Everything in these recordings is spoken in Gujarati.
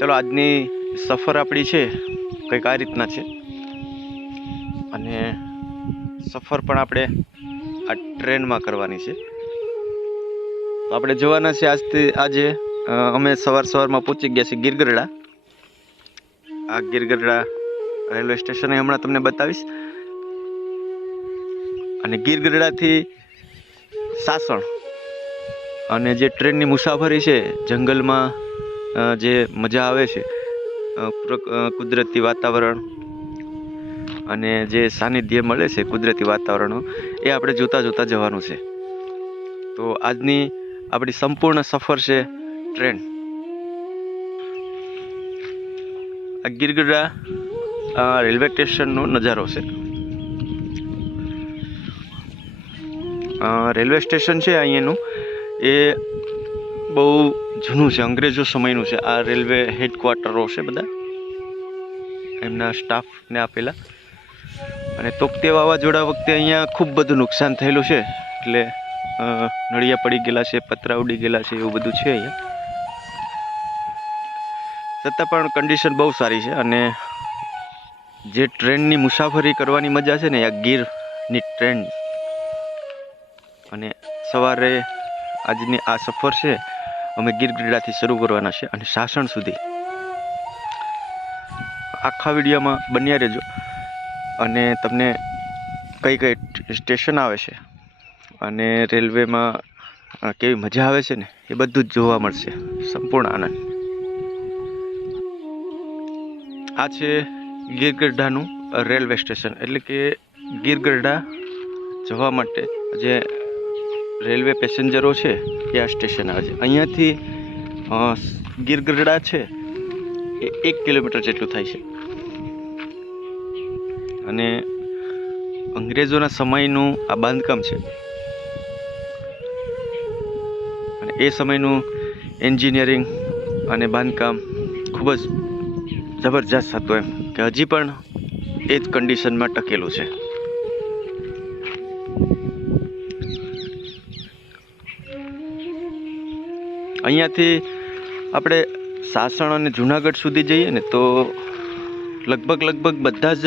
ચલો આજની સફર આપણી છે કંઈક આ રીતના છે, અને સફર પણ આપણે આ ટ્રેનમાં કરવાની છે. તો આપણે જવાના છે આજે અમે સવારમાં પહોંચી ગયા છીએ ગીરગઢડા. આ ગીરગઢડા રેલવે સ્ટેશન હમણાં તમને બતાવીશ. અને ગીરગઢડાથી સાસણ, અને જે ટ્રેનની મુસાફરી છે જંગલમાં જે મજા આવે છે, કુદરતી વાતાવરણ અને જે સાનિધ્ય મળે છે કુદરતી વાતાવરણો, એ આપણે જોતા જોતા જવાનું છે. તો આજની આપણી સંપૂર્ણ સફર છે ટ્રેન. આ ગીરગઢડા રેલવે સ્ટેશનનો નજારો છે. રેલવે સ્ટેશન છે અહીંયાનું, એ બહુ જૂનું છે, અંગ્રેજો સમયનું છે. આ રેલવે હેડક્વાર્ટરો છે બધા એમના સ્ટાફને આપેલા. અને તોકતે વાવાઝોડા વખતે અહીંયા ખૂબ બધું નુકસાન થયેલું છે, એટલે નળિયા પડી ગયેલા છે, પતરા ઉડી ગયેલા છે, એવું બધું છે અહીંયા. છતાં પણ કન્ડિશન બહુ સારી છે. અને જે ટ્રેનની મુસાફરી કરવાની મજા છે ને, આ ગીરની ટ્રેન. અને સવારે આજની આ સફર છે અમે ગીરગઢડાથી શરૂ કરવાના છે અને સાસણ સુધી. આખા વિડીયોમાં બન્યા રહેજો, અને તમને કઈ કઈ સ્ટેશન આવે છે અને રેલવેમાં કેવી મજા આવે છે ને, એ બધું જ જોવા મળશે. સંપૂર્ણ આનંદ. આ છે ગીરગઢડાનું રેલવે સ્ટેશન, એટલે કે ગીરગઢડા જવા માટે જે રેલવે પેસેન્જરો છે એ આ સ્ટેશન આવે છે. અહીંયાથી ગીરગઢડા છે એ 1 કિલોમીટર જેટલું થાય છે. અને અંગ્રેજોના સમયનું આ બાંધકામ છે, અને એ સમયનું એન્જિનિયરિંગ અને બાંધકામ ખૂબ જ જબરજસ્ત હતું, એમ કે હજી પણ એ જ કન્ડિશનમાં ટકેલું છે. અહીંયાથી આપણે સાસણ અને જુનાગઢ સુધી જઈએ ને, તો લગભગ બધા જ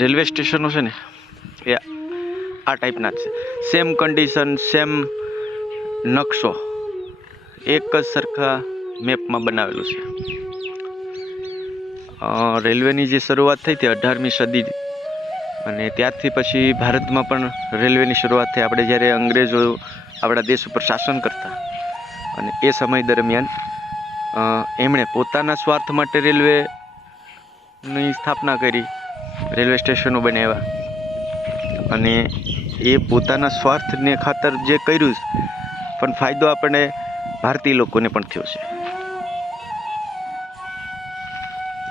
રેલવે સ્ટેશનો છે ને એ આ ટાઈપના જ છે. સેમ કન્ડિશન, સેમ નકશો, એક જ સરખા મેપમાં બનાવેલું છે. રેલવેની જે શરૂઆત થઈ હતી 18મી સદી, અને ત્યારથી પછી ભારતમાં પણ રેલવેની શરૂઆત થઈ. આપણે જ્યારે અંગ્રેજો આપણા દેશ ઉપર શાસન કરતા, અને એ સમય દરમિયાન એમણે પોતાના સ્વાર્થ માટે રેલવેની સ્થાપના કરી, રેલવે સ્ટેશનો બનાવ્યા, અને એ પોતાના સ્વાર્થને ખાતર જે કર્યું, પણ ફાયદો આપણને ભારતીય લોકોને પણ થયો છે.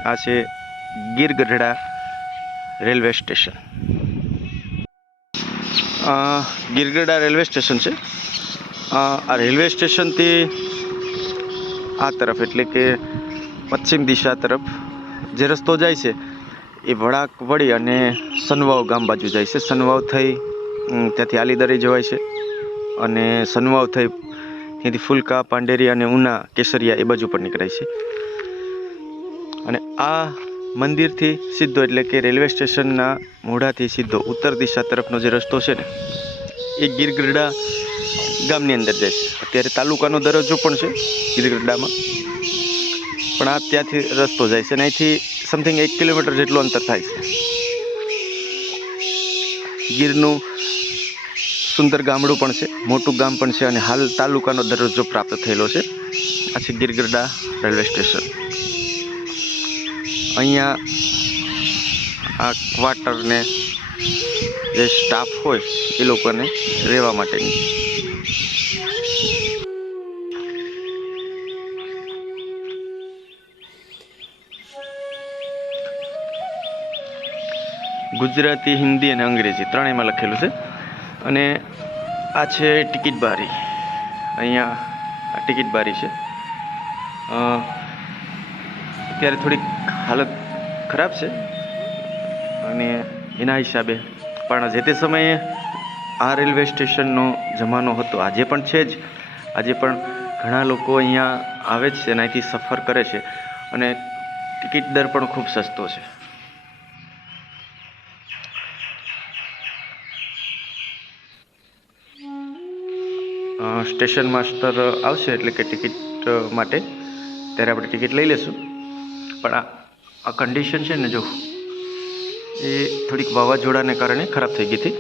આ છે Gir Gadhada railway station. Gir Gadhada railway station છે. આ રેલવે સ્ટેશનથી આ તરફ, એટલે કે પશ્ચિમ દિશા તરફ જે રસ્તો જાય છે એ વળાંક વળી અને સનવાવ ગામ બાજુ જાય છે. સનવાવ થઈ ત્યાંથી આલીદરી જવાય છે, અને સનવાવ થઈ ત્યાંથી ફુલકા, પાંડેરી અને ઉના, કેસરિયા એ બાજુ પર નીકળાય છે. અને આ મંદિરથી સીધો, એટલે કે રેલવે સ્ટેશનના મોઢાથી સીધો ઉત્તર દિશા તરફનો જે રસ્તો છે ને, એ ગીરગઢડા ગામની અંદર જાય છે. અત્યારે તાલુકાનો દરજ્જો પણ છે ગીરગઢડામાં, પણ આ ત્યાંથી રસ્તો જાય છે, અને અહીંથી સમથિંગ 1 કિલોમીટર જેટલું અંતર થાય છે. ગીરનું સુંદર ગામડું પણ છે, મોટું ગામ પણ છે, અને હાલ તાલુકાનો દરજ્જો પ્રાપ્ત થયેલો છે. આ છે ગીરગઢડા રેલવે સ્ટેશન. અહીંયા આ ક્વાર્ટરને જે સ્ટાફ હોય એ લોકોને રહેવા માટેની. ગુજરાતી, હિન્દી અને અંગ્રેજી ત્રણેયમાં લખેલું છે. અને આ છે ટિકિટ બારી. અહીંયા આ ટિકિટ બારી છે. અત્યારે થોડીક હાલત ખરાબ છે, અને એના હિસાબે પણ જે તે સમયે આ રેલવે સ્ટેશનનો જમાનો હતો. આજે પણ છે જ. આજે પણ ઘણા લોકો અહીંયા આવે જ છે અને અહીંથી સફર કરે છે. અને ટિકિટ દર પણ ખૂબ સસ્તો છે. સ્ટેશન માસ્ટર આવશે એટલે કે ટિકિટ માટે, ત્યારે આપણે ટિકિટ લઈ લેશું. પણ આ કન્ડિશન છે ને, જો એ થોડીક વાવાઝોડાને કારણે ખરાબ થઈ ગઈ હતી.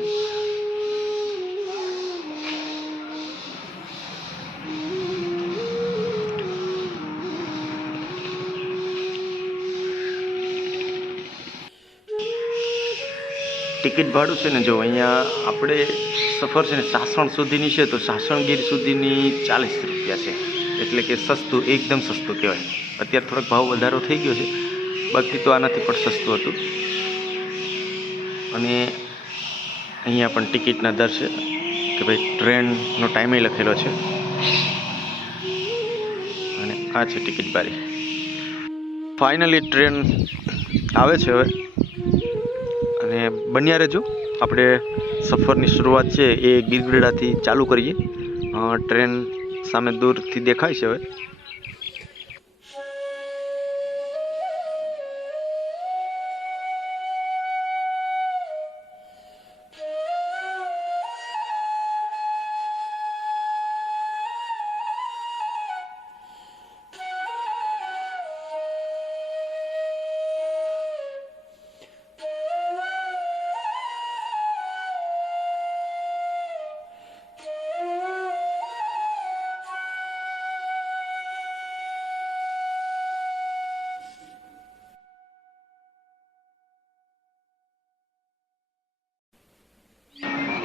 ટિકિટ ભાડું છે ને, જો અહીંયા આપણે સફર છે ને સાસણ સુધીની છે તો સાસણગીર સુધીની 40 રૂપિયા છે. એટલે કે સસ્તું, એકદમ સસ્તું કહેવાય. અત્યારે થોડોક ભાવ વધારો થઈ ગયો છે, બાકી તો આનાથી પણ સસ્તું હતું. અને અહીંયા પણ ટિકિટના દર છે કે ભાઈ ટ્રેનનો ટાઈમે લખેલો છે. અને આ છે ટિકિટ બારી. ફાઇનલી ટ્રેન આવે છે હવે, અને બન્યા રહેજો. આપણે સફરની શરૂઆત છે એ ગીરગઢડાથી ચાલુ કરીએ. ટ્રેન સામે દૂરથી દેખાય છે હવે.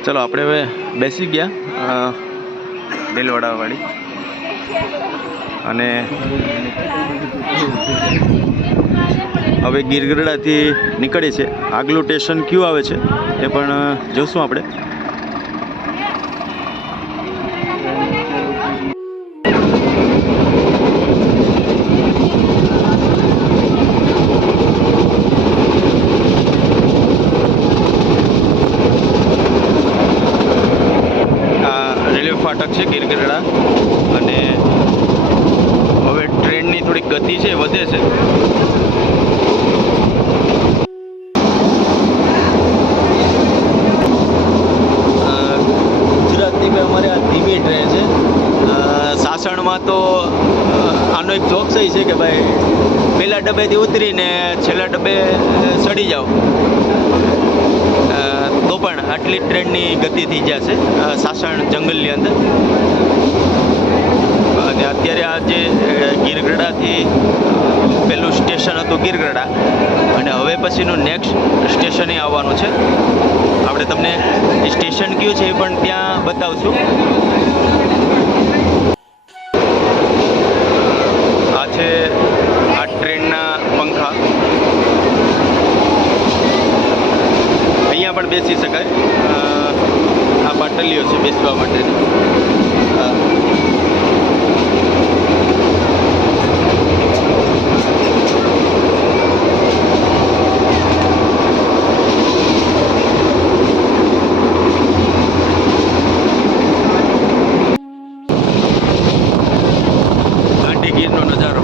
ચલો આપણે હવે બેસી ગયા દેલવાડાવાળી, અને હવે ગીરગઢડાથી નીકળીએ છીએ. આગલું સ્ટેશન કયું આવે છે એ પણ જોશું આપણે. ફાટક છે ગીરગઢડા, અને હવે ટ્રેનની થોડીક ગતિ છે વધે છે. ગુજરાતની ભાઈ અમારે આ ધીમી ટ્રેન છે. સાસણમાં તો આનો એક ચોકસાઈ છે કે ભાઈ પહેલા ડબ્બેથી ઉતરીને છેલ્લા ડબ્બે ચડી જાઓ તો પણ આટલી ટ્રેનની ગતિ થઈ જશે સાસણ જંગલની અંદર. અને અત્યારે આ જે ગીરગઢડાથી પહેલું સ્ટેશન હતું ગીરગઢડા, અને હવે પછીનું નેક્સ્ટ સ્ટેશન આવવાનું છે. આપણે તમને એ સ્ટેશન કયું છે એ પણ ત્યાં બતાવશું. આ છે આ ટ્રેનના પંખા. અહીંયા પણ બેસી શકાય. આ પાટલીઓ છે બેસવા માટેની. ગીરનો નજારો.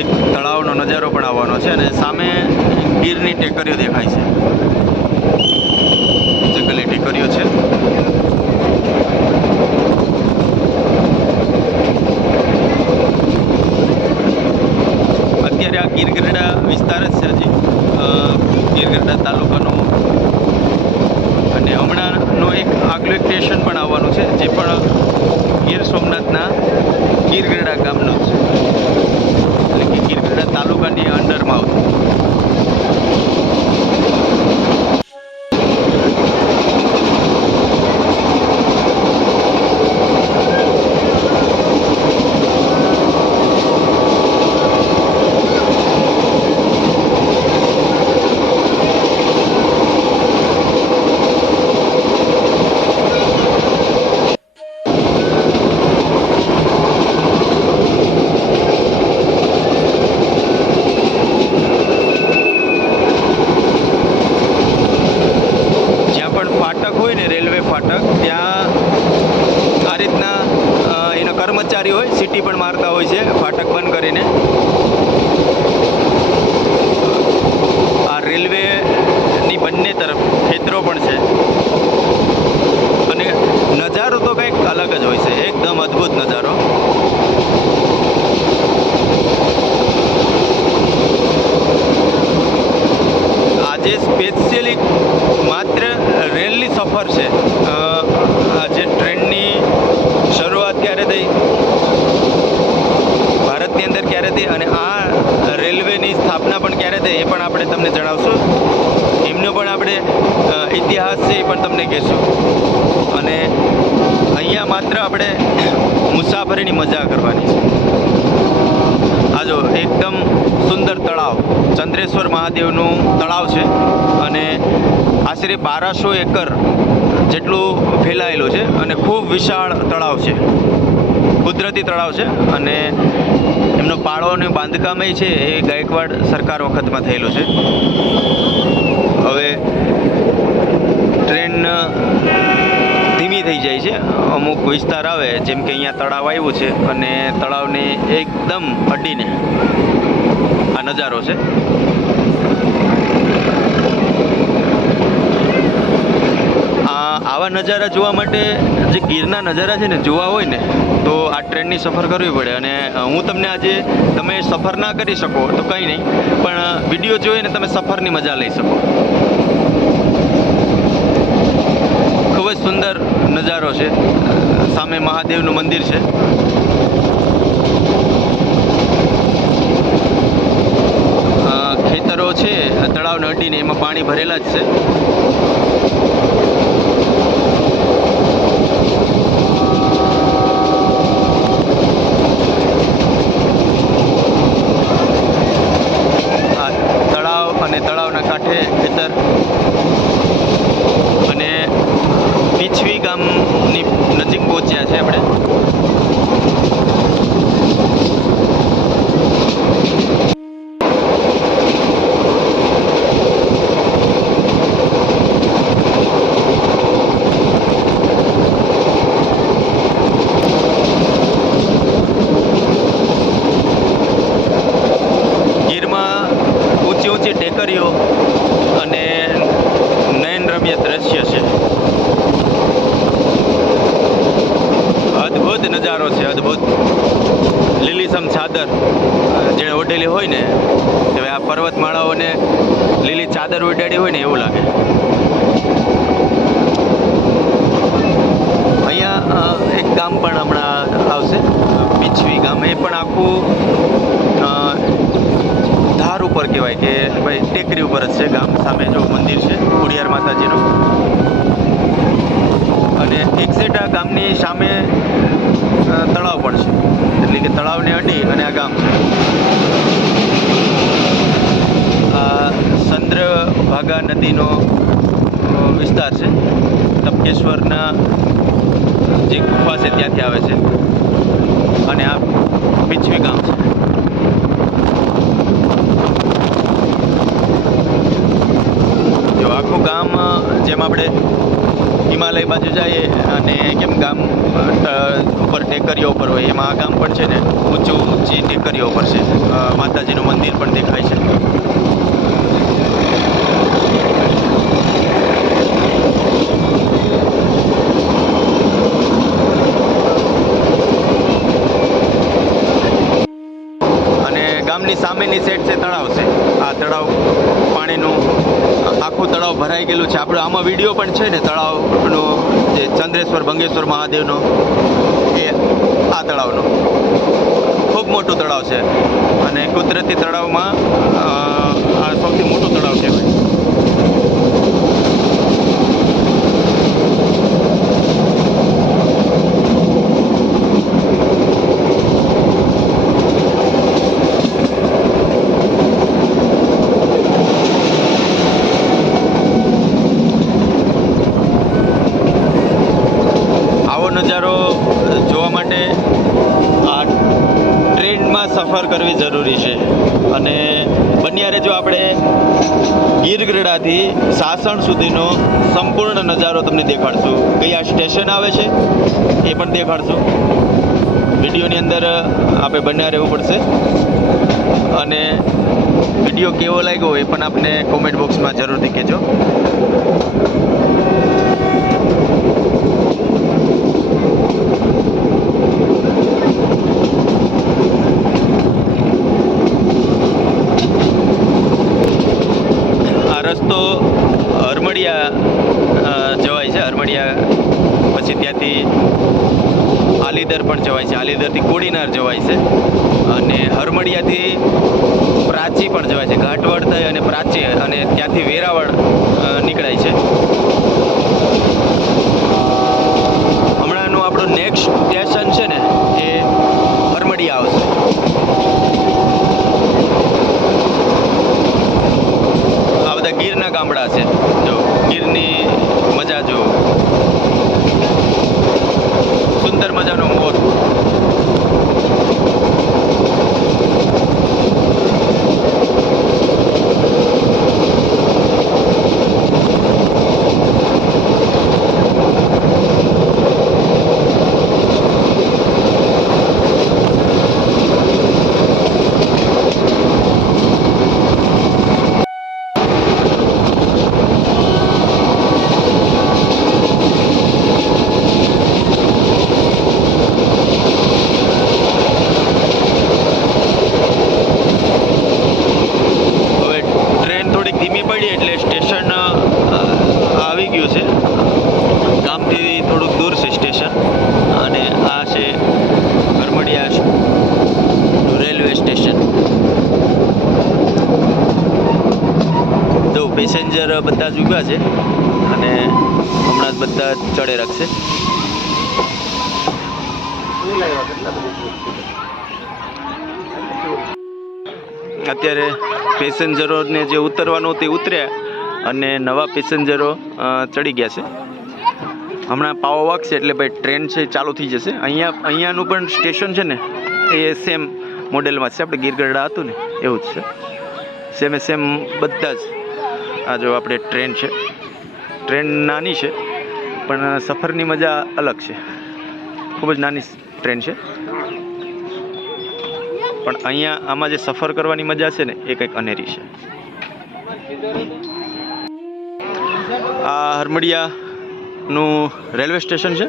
એક તળાવનો નજારો પણ આવવાનો છે, અને સામે ગીરની ટેકરીઓ દેખાય છે. જંગલની ટેકરીઓ છે. અત્યારે આ ગીરગઢડા વિસ્તાર જ છે હજી, ગીરગઢડા તાલુકાનો. અને હમણાંનો એક આગલું એક સ્ટેશન પણ આવવાનું છે, જે પણ ગીર સોમનાથના ગીરગઢડા ગામનું છે, એટલે કે ગીરગઢડા તાલુકાની અંડરમાં આવતું. ફાટક, ત્યાં આ રીતના એના કર્મચારી હોય સીટી પણ મારતા હોય છે ફાટક બંધ કરીને. આ રેલવેની બંને તરફ ખેતરો પણ છે અને નજારો તો કંઈક અલગ જ હોય છે, એકદમ અદ્ભુત નજારો. આજે સ્પેશિયલી માત્ર રેલની સફર છે. આજે ટ્રેનની શરૂઆત ક્યારે થઈ, ભારતની અંદર ક્યારે થઈ અને આ રેલવેની સ્થાપના પણ ક્યારે થઈ એ પણ આપણે તમને જણાવશું. એમનો પણ આપણે ઇતિહાસ છે એ પણ તમને કહેશું. અને અહીંયા માત્ર આપણે મુસાફરીની મજા કરવાની છે. આ જો એકદમ સુંદર તળાવ, ચંદ્રેશ્વર મહાદેવનું તળાવ છે અને આશરે 1200 એકર જેટલું ફેલાયેલું છે અને ખૂબ વિશાળ તળાવ છે, કુદરતી તળાવ છે. અને એમનો પાળો અને બાંધકામ છે એ ગાયકવાડ સરકાર વખતમાં થયેલું છે. હવે ટ્રેન ધીમી થઈ જાય છે અમુક વિસ્તાર આવે, જેમ કે અહીંયા તળાવ આવ્યું છે અને તળાવને એકદમ અડીને આ નજારો છે. આવા નજારા જોવા માટે જે ગીરના નજારા છે ને જોવા હોય ને તો આ ટ્રેનની સફર કરવી પડે. અને હું તમને આજે, તમે સફર ના કરી શકો તો કંઈ નહીં, પણ વિડીયો જોઈને તમે સફરની મજા લઈ શકો. ખૂબ જ સુંદર નજારો છે. સામે મહાદેવનું મંદિર છે. ખેતરો છે તળાવને અડીને, એમાં પાણી ભરેલા જ છે. આ તળાવ અને તળાવના કાંઠે ખેતર અને પીછવી ગામની નજીક પહોંચ્યા છે આપણે. ટેકરીઓ અને નયનરમ્ય દ્રશ્ય છે. અદ્ભુત નજારો છે, અદ્ભુત. લીલીછમ ચાદર જેણે ઓઢેલી હોય ને, હવે આ પર્વતમાળાઓને લીલી ચાદર ઓઢાડી હોય ને એવું લાગે. અહીંયા એક ગામ પણ હમણાં આવશે, પીછવી ગામ. એ પણ આખું ધાર ઉપર કહેવાય કે ભાઈ ટેકરી ઉપર જ છે ગામ. સામે જો મંદિર છે ખોડિયાર માતાજીનું, અને એક્ઝેક્ટ આ ગામની સામે તળાવ પણ છે, એટલે કે તળાવને અડી અને આ ગામ છે. આ ચંદ્રભાગા નદીનો વિસ્તાર છે. તપકેશ્વરના જે ગુફા છે ત્યાંથી આવે છે અને આ પીછવી ગામ છે. જો આખું ગામ, જેમ આપણે હિમાલય બાજુ જઈએ અને કેમ ગામ ઉપર ટેકરીઓ ઉપર હોય, એમાં આ ગામ પણ છે ને ઊંચી ટેકરીઓ ઉપર છે. માતાજીનું મંદિર પણ દેખાય છે. અને ગામની સામેની સાઈડ છે તળાવ છે. આ તળાવ પાણીનું આખું તળાવ ભરાઈ ગયેલું છે. આપણે આમાં વિડીયો પણ છે ને તળાવનો, જે ચંદ્રેશ્વર ભંગેશ્વર મહાદેવનો, એ આ તળાવનો ખૂબ મોટું તળાવ છે. અને કુદરતી તળાવમાં આ સૌથી મોટું તળાવ કહેવાય. નજારો જોવા માટે આ ટ્રેનમાં સફર કરવી જરૂરી છે. અને બન્યારે જો આપણે ગીરગઢડાથી સાસણ સુધીનો સંપૂર્ણ નજારો તમને દેખાડશું. કયા સ્ટેશન આવે છે એ પણ દેખાડશું. વિડીયોની અંદર આપણે બન્યા રહેવું પડશે. અને વિડીયો કેવો લાગ્યો એ પણ આપને કોમેન્ટ બોક્સમાં જરૂરથી કહેજો. આ રસ્તો હરમડિયા જવાય છે. હરમડિયા પછી ત્યાંથી આલીદર પણ જવાય છે. આલીદરથી કોડીનાર જવાય છે. અને હરમડિયાથી પ્રાચી પણ જવાય છે. ઘાટવડ થઈ અને પ્રાચી અને ત્યાંથી વેરાવળ નીકળાય છે. હમણાંનું આપણું નેક્સ્ટ સ્ટેશન છે ને એ હરમડિયા આવશે. આ બધા ગીરના ગામડા છે. જો ગીરની મજા જો, સુંદર મજાનો મોર. એટલે સ્ટેશન આવી ગયું છે. ગામથી થોડુંક દૂર છે સ્ટેશન. અને આ છે હરમડિયા રેલવે સ્ટેશન. જો પેસેન્જર બધા જ ઊભા છે અને હમણાં જ બધા ચડે રાખશે. અત્યારે પેસેન્જરોને જે ઉતરવાનું તે ઉતર્યા અને નવા પેસેન્જરો ચડી ગયા છે. હમણાં પાવો વાગશે એટલે ભાઈ ટ્રેન છે ચાલુ થઈ જશે. અહીંયાનું પણ સ્ટેશન છે ને એ સેમ મોડેલમાં છે. આપણે ગીરગઢડા હતું ને એવું જ છે. સેમે સેમ બધા જ. આ જો આપણે ટ્રેન છે. ટ્રેન નાની છે પણ સફરની મજા અલગ છે. ખૂબ જ નાની ટ્રેન છે પણ અહીંયા આમાં જે સફર કરવાની મજા છે ને એ કંઈક અનેરી છે. આ હરમડિયાનું રેલવે સ્ટેશન છે.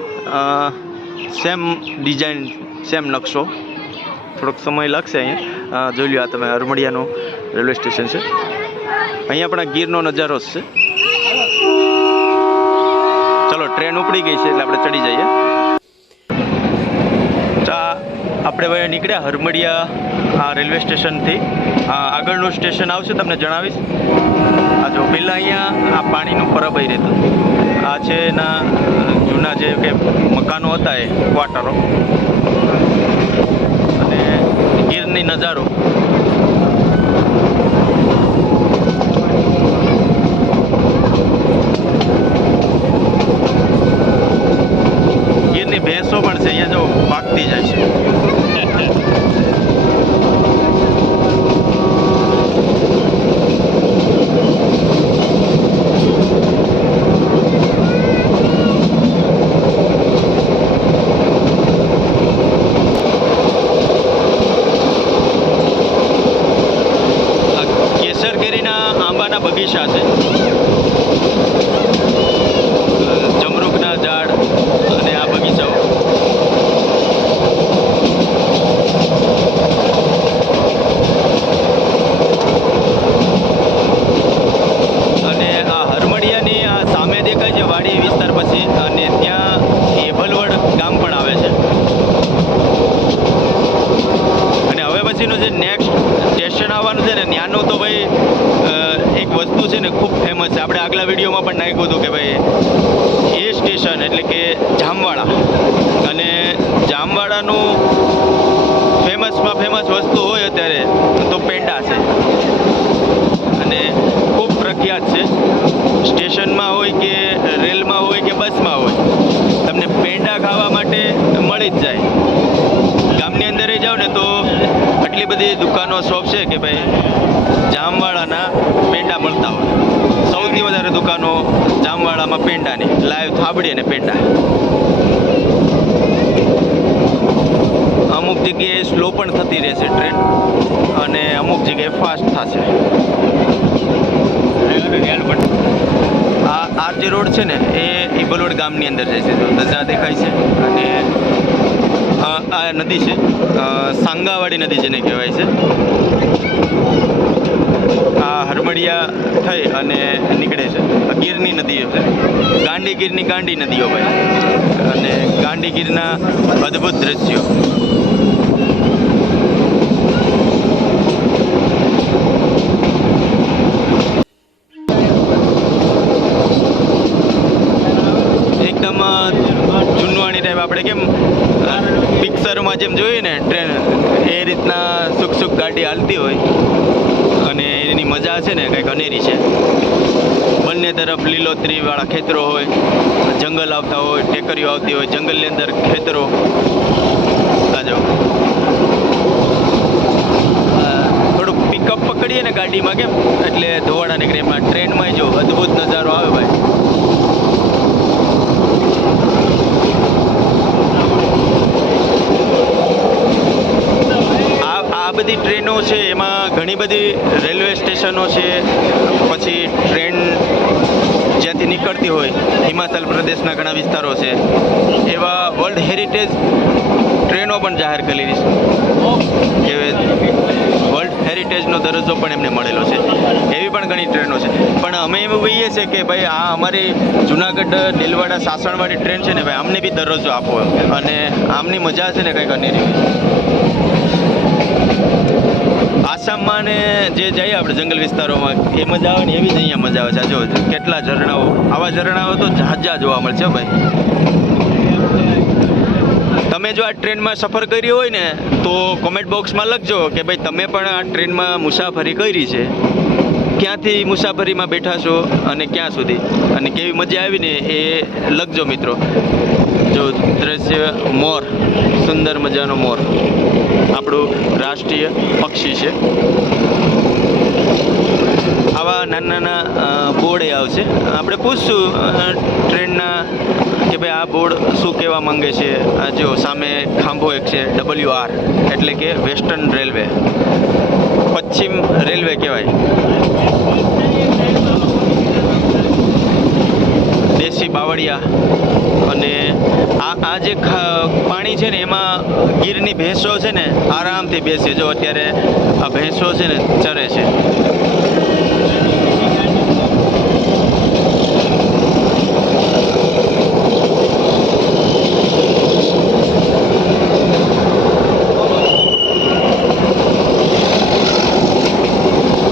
સેમ ડિઝાઇન, સેમ નકશો. થોડોક સમય લાગશે અહીંયા. જોઈ લો, આ તમે હરમડિયાનું રેલવે સ્ટેશન છે. અહીંયા પણ આ ગીરનો નજારો જ છે. ચલો, ટ્રેન ઉપડી ગઈ છે એટલે આપણે ચડી જઈએ. આપણે ભાઈ નીકળ્યા હરમડિયા આ રેલવે સ્ટેશનથી. આગળનું સ્ટેશન આવશે તમને જણાવીશ. આ જો પહેલાં અહીંયા આ પાણીનું પરબ રહેતું. આ છે એના જૂના જે કે મકાનો હતા એ ક્વાર્ટરો. અને ગીરની નજારો. ગીરની ભેંસો પણ છે અહીંયા જો ભાગતી જાય છે. કેસર કેરીના આંબાના બગીચા છે. જમરૂખના ઝાડ અને આ બગીચાઓ. અને આ હરમડિયાની આ સામે દેખાય છે વાડી વિસ્તાર પછી, અને ત્યાં એભલવડ ગામ પણ આવે છે. અને હવે પછીનું જે નેક્સ્ટ સ્ટેશન આવવાનું છે ને ત્યાંનું તો ભાઈ એક વસ્તુ છે ને ખૂબ ફેમસ છે. આપણે આગલા વિડીયોમાં પણ નાખ્યું હતું કે ભાઈ એ સ્ટેશન એટલે કે જામવાડા. અને જામવાડાનું ફેમસમાં ફેમસ વસ્તુ હોય અત્યારે તો પેંડા છે. અને ખૂબ પ્રખ્યાત છે. સ્ટેશનમાં હોય કે રેલમાં હોય કે બસમાં હોય, તમને પેંડા ખાવા માટે મળી જ જાય. ગામની અંદર જાઓ ને તો આટલી એટલી બધી દુકાનો શોપ છે કે ભાઈ જામવાળાના પેંડા મળતા હોય. સૌથી વધારે દુકાનો જામવાળામાં પેંડાની, લાઈવ થાબડી અને પેંડા. અમુક જગ્યાએ સ્લો પણ થતી રહેશે ટ્રેન અને અમુક જગ્યાએ ફાસ્ટ થશે. આ જે રોડ છે ને એ ઈબલોડ ગામની અંદર જાય છે. તો ધજા દેખાય છે અને આ નદી છે, સાંગાવાડી નદી જેને કહેવાય છે. આ હરમડિયા થઈ અને નીકળે છે. ગીરની નદીઓ છે, ગાંડીગીરની ગાંડી નદીઓ ભાઈ, અને ગાંડીગીરના અદ્ભુત દ્રશ્યો. એકદમ જૂનવાણી ટાઈપ, આપણે કેમ પિક્ચરમાં જેમ જોઈએ ને ટ્રેન, એ રીતના સુખ સુખ ગાડી હાલતી હોય અને એની મજા છે ને કંઈક અનેરી છે. બંને તરફ લીલોતરીવાળા ખેતરો હોય, જંગલ આવતા હોય, ટેકરીઓ આવતી હોય, જંગલની અંદર ખેતરો. આજો થોડુંક પિકઅપ પકડીએ ને ગાડીમાં કેમ, એટલે ધોવાડા નીકળે. એમાં ટ્રેનમાં જો અદ્ભુત નજારો આવે ભાઈ. આ બધી ટ્રેનો છે, એમાં ઘણી બધી રેલવે સ્ટેશનો છે. પછી ટ્રેન જ્યાંથી નીકળતી હોય, હિમાચલ પ્રદેશના ઘણા વિસ્તારો છે, એવા વર્લ્ડ હેરિટેજ ટ્રેનો પણ જાહેર કરેલી છે કે વર્લ્ડ હેરિટેજનો દરજ્જો પણ એમને મળેલો છે. એવી પણ ઘણી ટ્રેનો છે. પણ અમે એવું કહીએ છીએ કે ભાઈ આ અમારી જુનાગઢ ડેલવાડા સાસણવાળી ટ્રેન છે ને ભાઈ, આમને બી દરજ્જો આપો અને આમની મજા છે ને કંઈક અનેરી. આસામમાં ને જે જઈએ આપણે જંગલ વિસ્તારોમાં, એ મજા આવે ને એવી જ અહીંયા મજા આવે છે. જો કેટલા ઝરણાઓ, આવા ઝરણાઓ તો ઝાઝા જોવા મળશે ભાઈ. તમે જો આ ટ્રેનમાં સફર કરી હોય ને તો કોમેન્ટ બોક્સમાં લખજો કે ભાઈ તમે પણ આ ટ્રેનમાં મુસાફરી કરી છે, ક્યાંથી મુસાફરીમાં બેઠા છો અને ક્યાં સુધી, અને કેવી મજા આવી ને એ લખજો મિત્રો. જો દ્રશ્ય મોર, સુંદર મજાનો મોર, આપણું રાષ્ટ્રીય પક્ષી છે. આવા નાના નાના બોર્ડ આવશે. આપણે પૂછશું ટ્રેનના કે ભાઈ આ બોર્ડ શું કહેવા માંગે છે. આ જો સામે ખાંભો એક છે, WR એટલે કે વેસ્ટર્ન રેલવે, પશ્ચિમ રેલવે કહેવાય. દેશી બાવળિયા. અને આ જે પાણી છે ને એમાં ગીરની ભેંસો છે ને આરામથી બેસે. જો અત્યારે આ ભેંસો છે ને ચરે છે.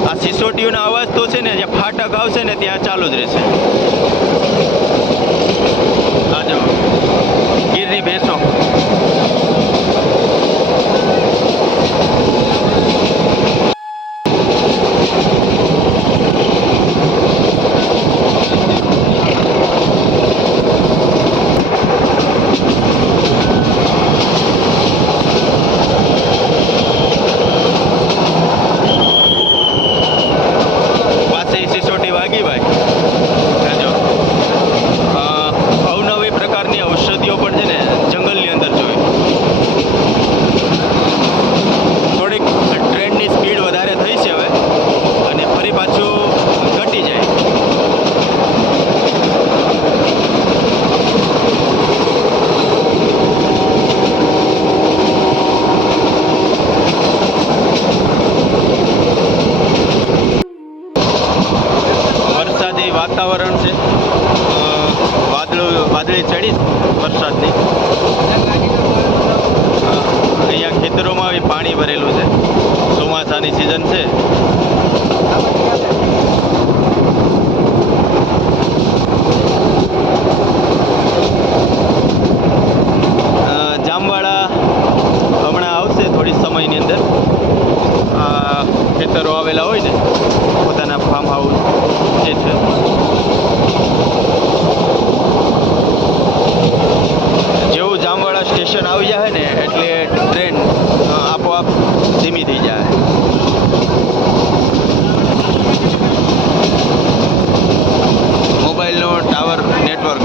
આ સિસોટીઓનો અવાજ તો છે ને જ્યાં ફાટક આવશે ને ત્યાં ચાલુ જ રહેશે. આ જો ગીરની ભેંસો. પાછી સિસોટી વાગી ભાઈ. અવનવી પ્રકારની ઔષધિઓ પણ છે ને જંગલની અંદર જોઈ. થોડીક ટ્રેનની સ્પીડ વધારે થઈ છે હવે અને ફરી પાછું ઘટી જાય. વરસાદી વાતાવરણ છે, વાદળી ચડી વરસાદની. અહીંયા ખેતરોમાં બી પાણી ભરેલું છે. ચોમાસાની સિઝન છે. જામવાળા હમણાં આવશે થોડી સમયની અંદર. ખેતરો આવેલા હોય ને, પોતાના ફાર્મ હાઉસ જે છે. જેવું જામવાળા સ્ટેશન આવી જાય ને એટલે ટ્રેન આપોઆપ ધીમી થઈ જાય. મોબાઈલનો ટાવર નેટવર્ક,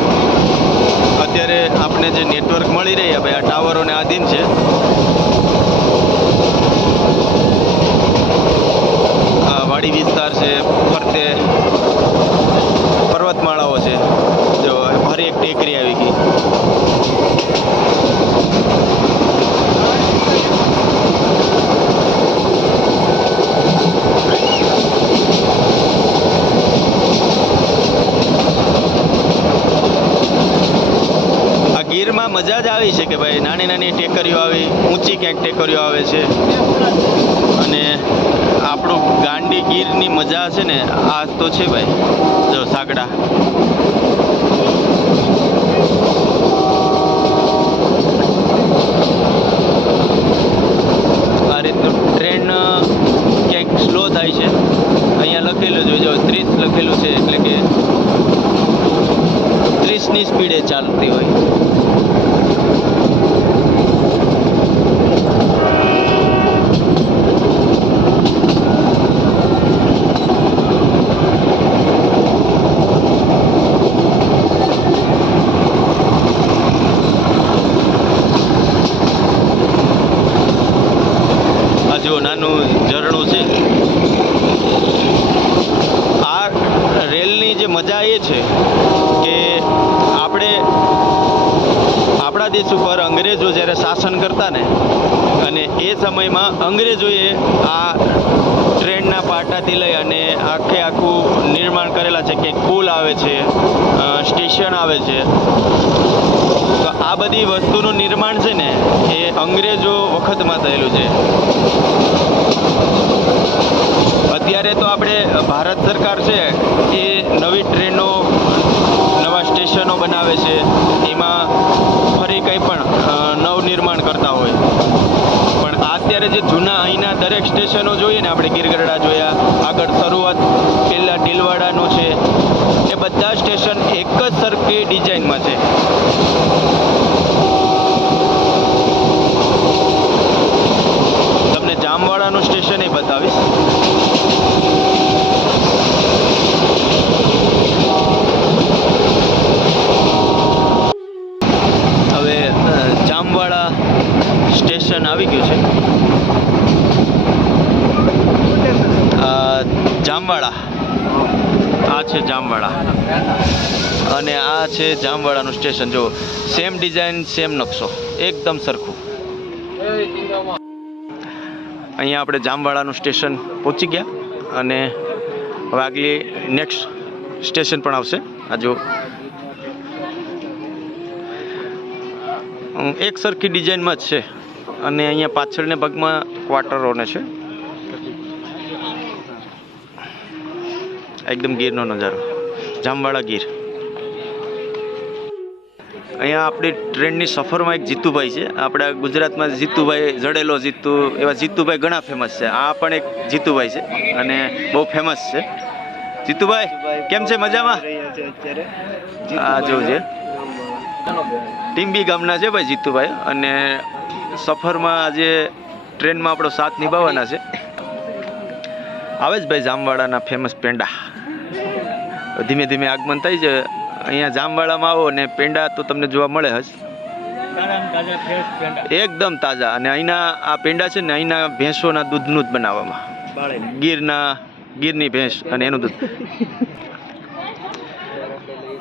અત્યારે આપણે જે નેટવર્ક મળી રહ્યા ભાઈ આ ટાવરોને આધીન છે. આ વાડી વિસ્તાર છે, ફરતે પર્વતમાળાઓ છે. જો ફરી એક ટેકરી આવી ગઈ. ગીરમાં મજા જ આવી છે કે ભાઈ નાની નાની ટેકરીઓ આવી, ઊંચી ક્યાંક ટેકરીઓ આવે છે. અને આપણું ગાંડી ગીરની મજા છે ને આ તો છે ભાઈ. જો સાગડા, આ રીતનું ટ્રેન ક્યાંક સ્લો થાય છે. અહીંયા લખેલું જોઈજો 30 લખેલું છે, એટલે કે 30ની સ્પીડે ચાલતી હોય. આ જો નાનું ઝરણું છે. આ રેલની જે મજા એ છે કે આપણા દેશ ઉપર અંગ્રેજો જ્યારે શાસન કરતા ને, અને એ સમયમાં અંગ્રેજોએ આ ટ્રેનના પાટાથી લઈ અને આખું નિર્માણ કરેલા છે કે પુલ આવે છે, સ્ટેશન આવે છે. તો આ બધી વસ્તુનું નિર્માણ છે ને એ અંગ્રેજો વખતમાં થયેલું છે. અત્યારે તો આપણે ભારત સરકાર છે એ નવી ટ્રેનો, નવા સ્ટેશનો બનાવે છે, એમાં ફરી કંઈ પણ નવનિર્માણ કરતા હોય. પણ અત્યારે જે જૂના અહીંના દરેક સ્ટેશનો જોઈએ ને, આપણે ગીરગઢડા જોયા, આગળ શરૂઆત પહેલાં ડીલવાડાનું છે, એ બધા સ્ટેશન એક જ સરખી ડિઝાઇનમાં છે. તમને જામવાડાનું સ્ટેશન એ બતાવીશ. હવે જામવાડા સ્ટેશન આવી ગયું છે. જામવાડા, આ છે જામવાડા, અને આ છે જામવાડાનું સ્ટેશન. જો સેમ ડિઝાઇન, સેમ નકશો, એકદમ સરખું. અહીંયા આપણે જામવાડાનું સ્ટેશન પહોંચી ગયા, અને હવે આગલી નેક્સ્ટ સ્ટેશન પણ આવશે. આ જો એક સરખી ડિઝાઇનમાં જ છે, અને અહીંયા પાછળના ભાગમાં ક્વાર્ટરોને છે. એકદમ ગીરનો નજારો, જામવાડા ગીર. અહીંયા આપણી ટ્રેનની સફરમાં એક જીતુભાઈ છે. આપણા ગુજરાતમાં જીતુભાઈ, જડેલો જીતુ, એવા જીતુભાઈ ઘણા ફેમસ છે. આ પણ એક જીતુભાઈ છે અને બહુ ફેમસ છે. જીતુભાઈ કેમ છે? મજામાં? આ જો છે ટીમ્બી ગામના છે ભાઈ જીતુભાઈ, અને સફરમાં આજે ટ્રેનમાં આપણો સાથ નિભાવવાના છે. આવે જ ભાઈ જામવાડાના ફેમસ પેંડા. ધીમે ધીમે આગમન થાય છે. અહીંયા જામવાડામાં આવો ને પેંડા તો તમને જોવા મળે જ, એકદમ તાજા. અને અહીંના આ પેંડા છે ને અહીંના ભેંસોના દૂધનું જ બનાવવામાં, ગીરની ભેંસ અને એનું દૂધ.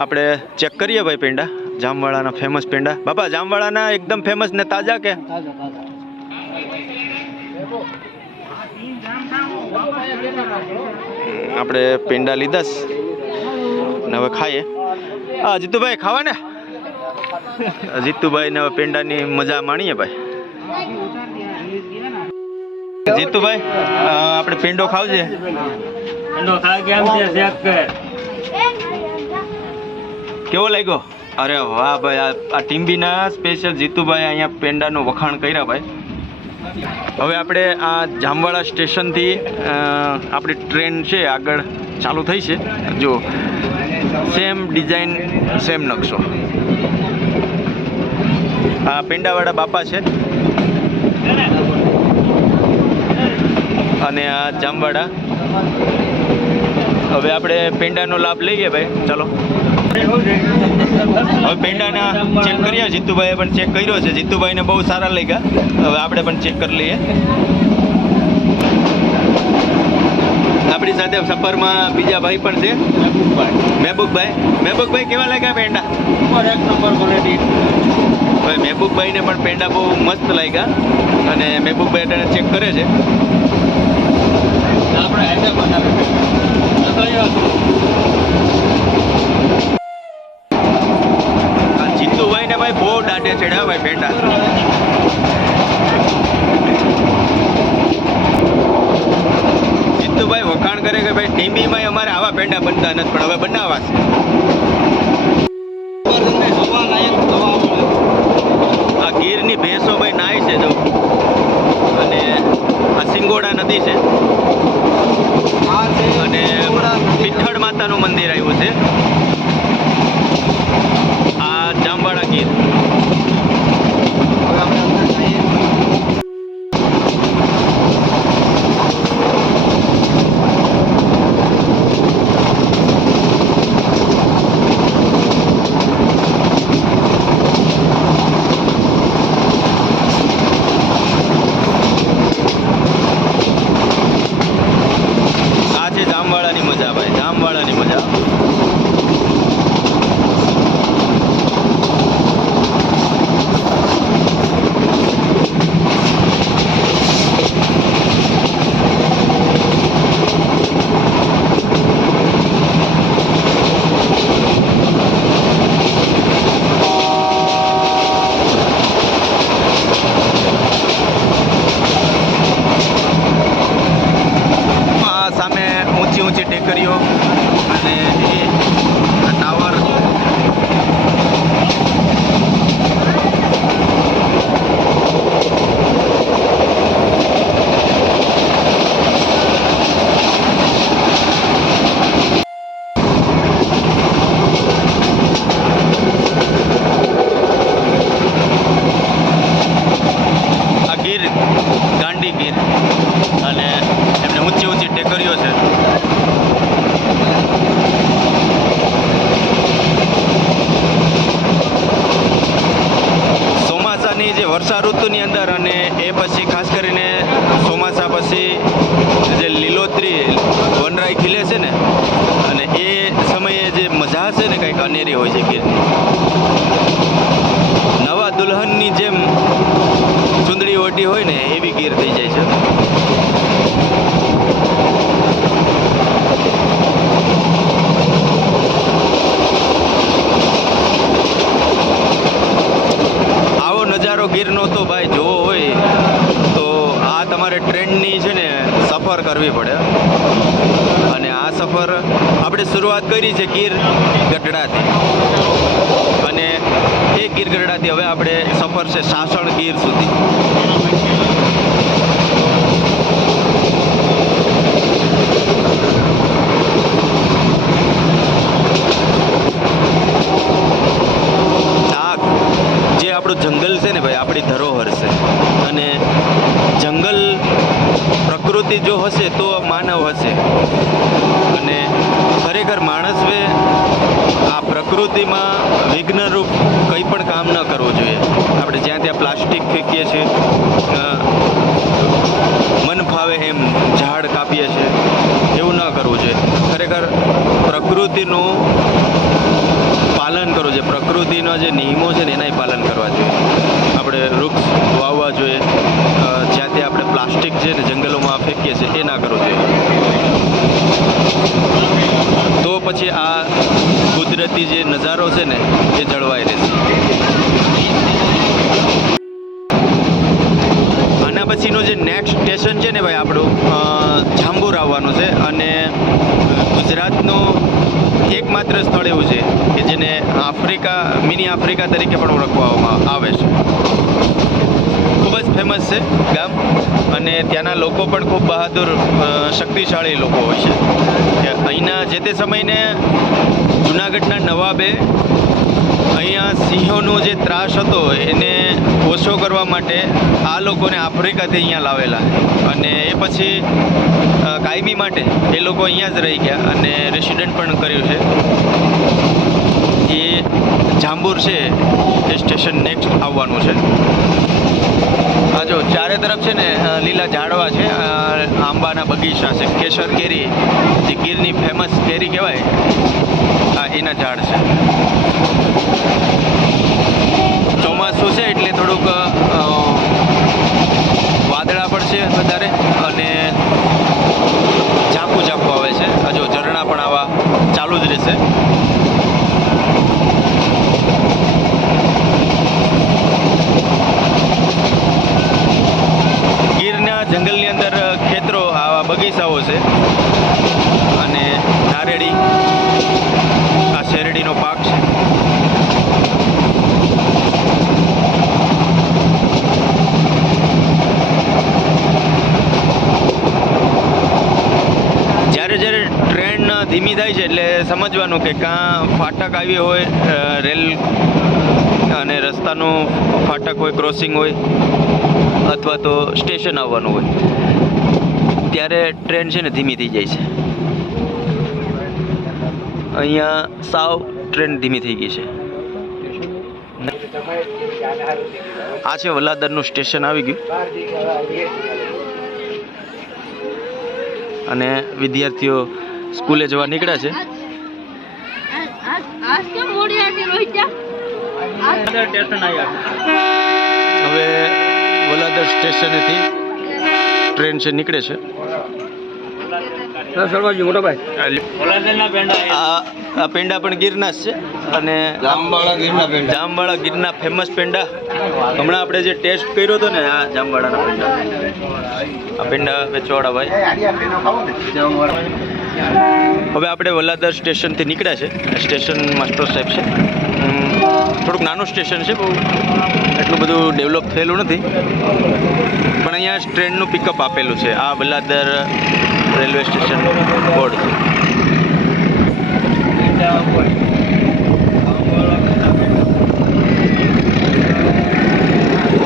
આપણે ચેક કરીએ ભાઈ પેંડા, જામવાડાના ફેમસ પેંડા. બાપા જામવાડાના એકદમ ફેમસ ને તાજા કે? આપણે પેંડા લીધા ને હવે ખાઈએ. હા જીતુભાઈ ખાવા ને? જીતુભાઈ ને હવે પેંડાની મજા માણીએ ભાઈ. જીતુભાઈ આપણે પેંડો ખાવજે. કેવો લાગ્યો? અરે વાહ ભાઈ, આ ટીમ્બીના સ્પેશિયલ જીતુભાઈ અહીંયા પેંડાનું વખાણ કર્યા ભાઈ. હવે આપણે આ જામવાડા સ્ટેશનથી આપણી ટ્રેન છે આગળ ચાલુ થઈ છે. જો સેમ ડિઝાઇન, સેમ નકશો. આ પેંડાવાળા બાપા છે. અને આ જામવાડા. હવે આપણે પેંડાનો લાભ લઈએ ભાઈ, ચાલો. હવે પેંડાના ચેક કર્યા, જીતુભાઈએ પણ ચેક કર્યો છે. જીતુભાઈને બહુ સારા લાગ્યા. હવે આપણે પણ ચેક કરી લઈએ. આપણી સાથે સફરમાં બીજા ભાઈ પણ છે, મહેબૂબભાઈ કેવા લાગ્યા પેંડા? એક નંબર ક્વોલિટી. ભાઈ મહેબૂબભાઈને પણ પેંડા બહુ મસ્ત લાગ્યા અને મહેબૂબભાઈ અત્યારે ચેક કરે છે. આપણે હાઈવે બનાવે જીતુભાઈને ભાઈ બહુ દાંડે ચડ્યા ભાઈ પેંડા. જીતુભાઈ વખાણ કરે કે ભાઈ ટીંબીમાં અમારે આવા પેંડા બનતા નથી, પણ હવે બનાવવા છે. આ ગીરની ભેંસો ભાઈ નાય છે જો, અને આ સિંગોડા નદી છે અને પીઠળ માતાનું મંદિર આવ્યું છે. આ જામવાડા ગીર. આ છે જામવાડાની મજા ભાઈ, જામવાડાની મજા. સામે ઊંચી ઊંચી ટેકરીઓ અને એ ટાવર. આ ગીર ગાંડી ગીર અને એમને ઊંચી ઊંચી ટેકરીઓ છે. ચોમાસાની જે વર્ષા ઋતુની અંદર અને એ પછી ખાસ કરીને ચોમાસા પછી જે લીલોતરી વનરાઈ ખીલે છે ને, અને એ સમયે જે મજા છે ને કંઈક અનેરી હોય છે ગીરની. નવા દુલ્હનની જેમ ચૂંદડી ઓઢી હોય ને એવી ગીર થઈ જાય છે. આવો નજારો ગીરનો તો ભાઈ જોવો હોય તો આ તમારે ટ્રેનની છે ને સફર કરવી પડે. અને આ સફર આપણે શરૂઆત કરી છે ગીર ગઢડાથી, અને એ ગીર ગઢડાથી હવે આપણે સફર છે સાસણ ગીર સુધી. જે આપણું જંગલ છે ને ભાઈ, આપણી ધરોહર છે. અને જંગલ પ્રકૃતિ જો હશે તો માનવ હશે. અને ખરેખર માણસે આ પ્રકૃતિમાં વિઘ્નરૂપ કંઈ પણ કામ ન કરવું જોઈએ. આપણે જ્યાં ત્યાં પ્લાસ્ટિક ફેંકીએ છીએ, મન ફાવે એમ ઝાડ કાપીએ છીએ, એવું ન કરવું જોઈએ. ખરેખર પ્રકૃતિનું પાલન કરવું જોઈએ. પ્રકૃતિના જે નિયમો છે ને એનાય પાલન કરવા જોઈએ. આપણે વૃક્ષ વાવવા જોઈએ. જ્યાં ત્યાં આપણે પ્લાસ્ટિક છે ને જંગલોમાં ફેંકીએ છીએ એ ના કરવું જોઈએ. તો પછી આ કુદરતી જે નજારો છે ને એ જળવાઈ રહેશે. આના પછીનું જે નેક્સ્ટ સ્ટેશન છે ને ભાઈ આપણું જાંબુર આવવાનું છે. અને ગુજરાતનું એકમાત્ર સ્થળ એવું છે કે જેને આફ્રિકા, મિની આફ્રિકા તરીકે પણ ઓળખવામાં આવે છે. ખૂબ જ ફેમસ છે ગામ, અને ત્યાંના લોકો પણ ખૂબ બહાદુર, શક્તિશાળી લોકો હોય છે. કે અહીંના જે તે સમયને જૂનાગઢના નવાબે અહીંયા સિંહોનો જે ત્રાસ હતો એને ઓછો કરવા માટે આ લોકોને આફ્રિકાથી અહીંયા લાવેલા અને એ પછી કાયમી માટે એ લોકો અહીંયા જ રહી ગયા અને રેસિડન્ટ પણ કર્યું છે. એ જાંબુર છે એ સ્ટેશન નેક્સ્ટ આવવાનું છે. આ જો ચારે તરફ છે ને લીલા ઝાડવા છે, આંબાના બગીચા છે, કેસર કેરી જે ગીરની ફેમસ કેરી કહેવાય, આ એના ઝાડ છે. ચોમાસું છે એટલે થોડુંક વાદળા પણ છે વધારે અને ઝાંખું ઝાંખું આવે છે. હજુ ઝરણા પણ આવા ચાલુ જ રહેશે. ગીરના જંગલની અંદર ખેતરો આવા બગીચાઓ છે અને નારેડી, આ શેરડીનો પાક છે. જ્યારે જ્યારે ટ્રેન ધીમી થાય છે એટલે સમજવાનું કે કાં ફાટક આવી હોય, રેલ અને રસ્તાનું ફાટક હોય, ક્રોસિંગ હોય, અથવા તો સ્ટેશન આવવાનું હોય, ત્યારે ટ્રેન છે ને ધીમી થઈ જાય છે. અહીંયા સાવ ટ્રેન ધીમી થઈ ગઈ છે. આ છે વલાદરનું સ્ટેશન આવી ગયું અને વિદ્યાર્થીઓ સ્કૂલે જવા નીકળ્યા છે. હવે વલાદર સ્ટેશનેથી ટ્રેન છે નીકળે છે. આ પેંડા પણ ગીરના જ છે અને જામવાળા ગીરના ફેમસ પેંડા. હમણાં આપણે જે ટેસ્ટ કર્યો હતો ને આ જામવાળાના પેંડા, આ પેંડા વેચવાળા ભાઈ. હવે આપણે વલાદર સ્ટેશનથી નીકળ્યા છે. સ્ટેશન માસ્ટર સાહેબ છે. થોડુંક નાનું સ્ટેશન છે, બહુ એટલું બધું ડેવલપ થયેલું નથી, પણ અહીંયા ટ્રેનનું પિકઅપ આપેલું છે. આ વલાદર રેલવે સ્ટેશન બોર્ડ છે.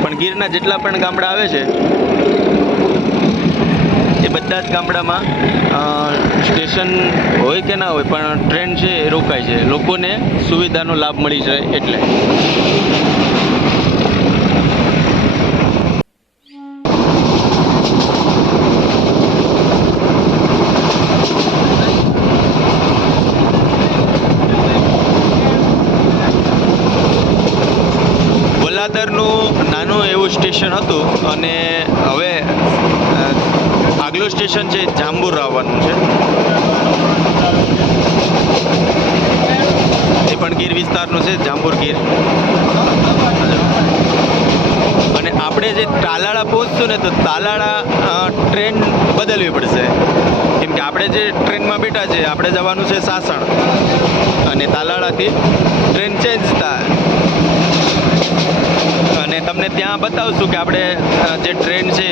પણ ગીરના જેટલા પણ ગામડા આવે છે એ બધા જ ગામડામાં સ્ટેશન હોય કે ના હોય પણ ટ્રેન છે એ રોકાય છે, લોકોને સુવિધાનો લાભ મળી જાય એટલે. વલાદરનું નાનું એવું સ્ટેશન હતું અને હવે આગલું સ્ટેશન છે જાંબુર આવવાનું છે. એ પણ ગીર વિસ્તારનું છે, જાંબુર ગીર. અને આપણે જે તાલાળા પહોંચશું ને તો તાલાળા ટ્રેન બદલવી પડશે, કેમ કે આપણે જે ટ્રેનમાં બેઠા છે આપણે જવાનું છે સાસણ અને તાલાળાથી ટ્રેન ચેન્જ થાય અને તમને ત્યાં બતાવશું કે આપણે જે ટ્રેન છે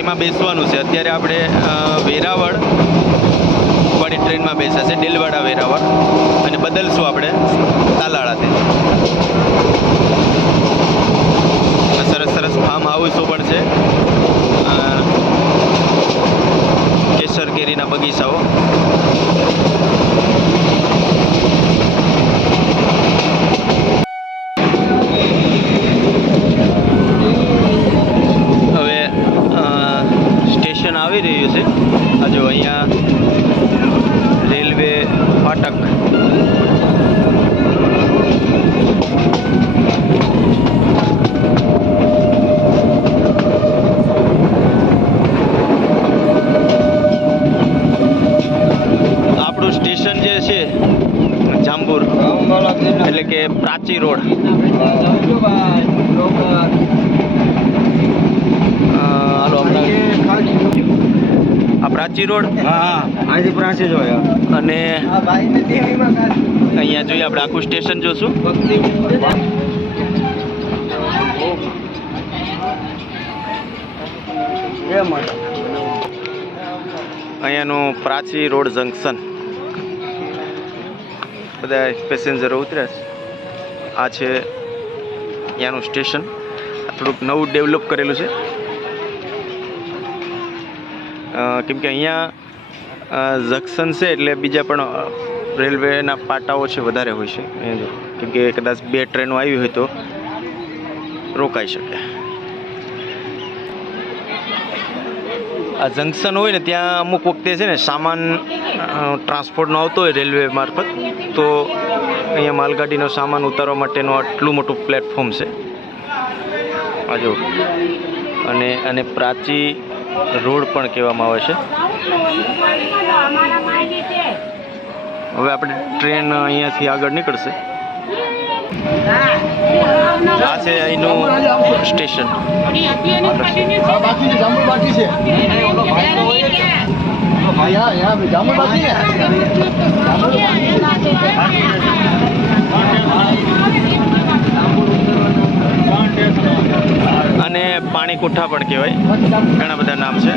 એમાં બેસવાનું છે. અત્યારે આપણે વેરાવળ વાળી ટ્રેનમાં બેસ્યા છે, ડેલવાડા વેરાવળ, અને બદલશું આપણે તાલાળાથી. સરસ સરસ ફાર્મ હાઉસો પણ છે, કેસર કેરીના બગીચાઓ. આવી રહ્યું છે. આ જો અહીંયા રેલવે ફાટક. આપણું સ્ટેશન જે છે જાંબુર એટલે કે પ્રાચી રોડ. હાલો આ પ્રાચી રોડ, અહીંથી પ્રાચી જ હોય. અને અહીંયા જોઈએ આપણે આખું સ્ટેશન જોશું. અહીંયાનું પ્રાચી રોડ જંકશન, બધા પેસેન્જરો ઉતર્યા છે. આ છે અહીંયાનું સ્ટેશન થોડુંક નવું ડેવલપ કરેલું છે. કેમ કે અહીંયા જંક્શન છે એટલે બીજા પણ રેલવેના પાટાઓ છે વધારે હોય છે અહીંયા જો. કેમ કે કદાચ 2 ટ્રેનો આવી હોય તો રોકાઈ શકે. આ જંક્શન હોય ને ત્યાં અમુક વખતે છે ને સામાન ટ્રાન્સપોર્ટનો આવતો હોય રેલવે મારફત, તો અહીંયા માલગાડીનો સામાન ઉતારવા માટેનું આટલું મોટું પ્લેટફોર્મ છે આ જો. અને પ્રાચી રોડ પણ કહેવામાં આવે છે. હવે આપણે ટ્રેન અહીંયાથી આગળ નીકળશે. આ છે અહીંનું સ્ટેશન. અને પાણી કોઠા પણ કહેવાય, ઘણા બધા નામ છે.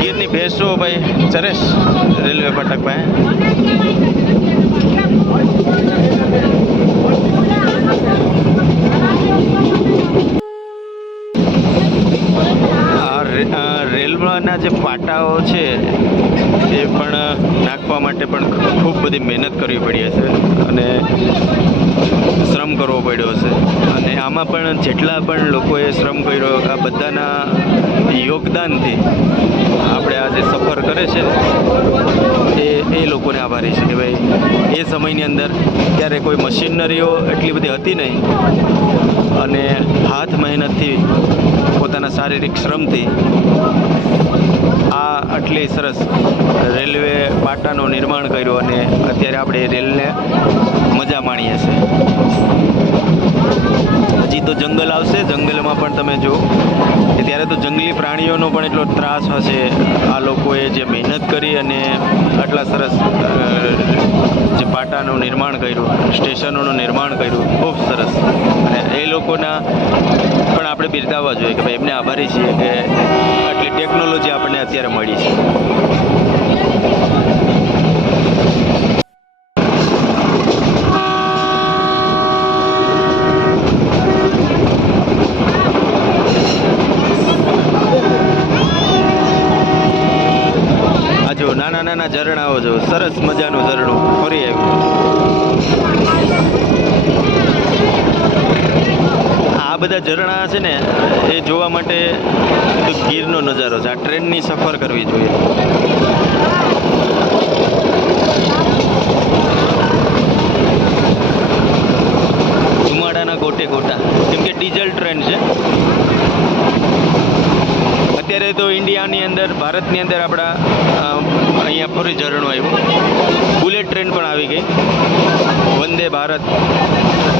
ગીરની ભેંસો ભાઈ ચરેશ રેલવે ફાટક પાસે. રેલવેના જે પાટાઓ છે એ પણ નાખવા માટે પણ ખૂબ બધી મહેનત કરવી પડી હશે અને શ્રમ કરવો પડ્યો હશે. અને આમાં પણ જેટલા પણ લોકોએ શ્રમ કર્યો, આ બધાના યોગદાનથી આપણે આ જે સફર કરે છે એ લોકોને આભારી છે કે ભાઈ એ સમયની અંદર ત્યારે કોઈ મશીનરીઓ એટલી બધી હતી નહીં અને હાથ મહેનતથી પોતાના શારીરિક શ્રમથી આ આટલી સરસ રેલવે પાટાનું નિર્માણ કર્યું અને અત્યારે આપણે રેલને મજા માણીએ છીએ. હજી તો જંગલ આવશે, જંગલમાં પણ તમે જુઓ કે ત્યારે તો જંગલી પ્રાણીઓનો પણ એટલો ત્રાસ હશે. આ લોકોએ જે મહેનત કરી અને આટલા સરસ જે પાટાનું નિર્માણ કર્યું, સ્ટેશનોનું નિર્માણ કર્યું, ખૂબ સરસ. અને એ લોકોના પણ આપણે બિરદાવવા જોઈએ કે ભાઈ એમને આભારી છીએ કે આટલી ટેકનોલોજી આપણને અત્યારે મળી છે. નાના નાના ઝરણાઓ જો, સરસ મજાનું ઝરણું ફરી આવ્યું. આ બધા ઝરણા છે ને એ જોવા માટે તો ગીરનો નજારો છે. આ ટ્રેનની સફર કરવી જોઈએ. ધુમાડાના ગોટે ગોટા, કેમ કે ડીઝલ ટ્રેન છે. અત્યારે તો ઇન્ડિયાની અંદર, ભારતની અંદર આપણા અહીંયા ફરી ઝરણું આવ્યું. બુલેટ ટ્રેન પણ આવી ગઈ, વંદે ભારત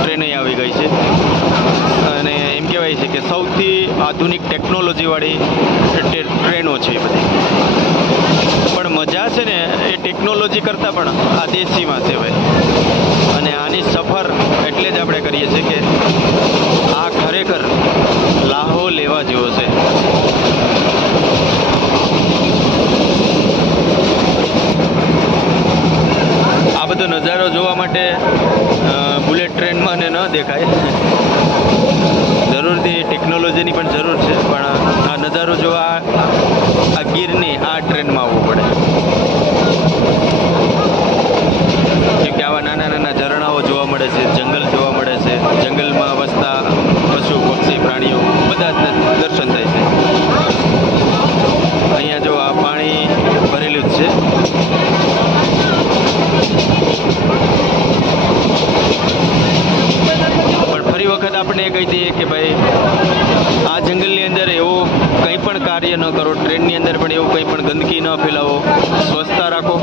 ટ્રેન આવી ગઈ છે. અને એમ કહેવાય છે કે સૌથી આધુનિક ટેકનોલોજીવાળી ટ્રેનો છે એ બધી. પણ મજા છે ને એ ટેકનોલોજી કરતાં પણ આ દેશીમાં છે ભાઈ. અને આની સફર એટલે જ આપણે કરીએ છીએ કે આ ખરેખર લાહો લેવા જેવો છે. આ બધો નજારો જોવા માટે બુલેટ ટ્રેનમાં ને ન દેખાય. જરૂરથી ટેકનોલોજીની પણ જરૂર છે, પણ આ નજારો જોવા આ ગીરની આ ટ્રેનમાં આવવું પડે. કેમ કે આવા નાના નાના ઝરણાઓ જોવા મળે છે, જંગલ જોવા મળે છે, જંગલમાં વસતા પશુ પક્ષી પ્રાણીઓ બધા જ દર્શન થાય છે. અહીંયા જો આ પાણી ભરેલું જ છે. પણ ફરી વખત આપણે કહી દઈએ કે ભાઈ આ જંગલની અંદર એવું કંઈ પણ કાર્ય ન કરો, ટ્રેનની અંદર પણ એવું કંઈ પણ ગંદકી ન ફેલાવો, સ્વચ્છતા રાખો.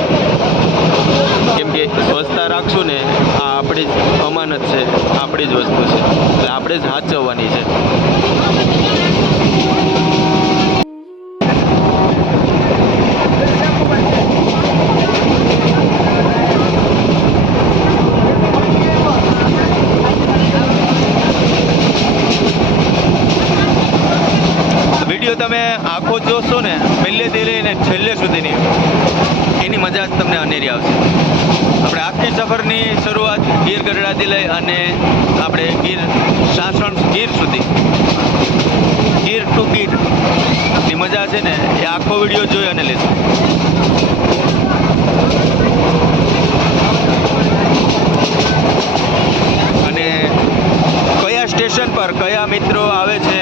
કેમ કે સ્વચ્છતા રાખશું ને આ આપણી જ અમાનત છે, આપણી જ વસ્તુ છે, એટલે આપણે જ સાચવવાની છે. વિડીયો તમે આખો જોશો ને પહેલેથી લઈને છેલ્લે સુધીની, એની મજા જ તમને અનેરી આવશે. આપણે આખી સફરની શરૂઆત ગીર ગઢડાથી લઈ અને આપણે ગીર સાસણ ગીર સુધી, ગીર ટુ ગીરની મજા છે ને એ આખો વિડીયો જોઈ અને લેશું. અને કયા સ્ટેશન પર કયા મિત્રો આવે છે,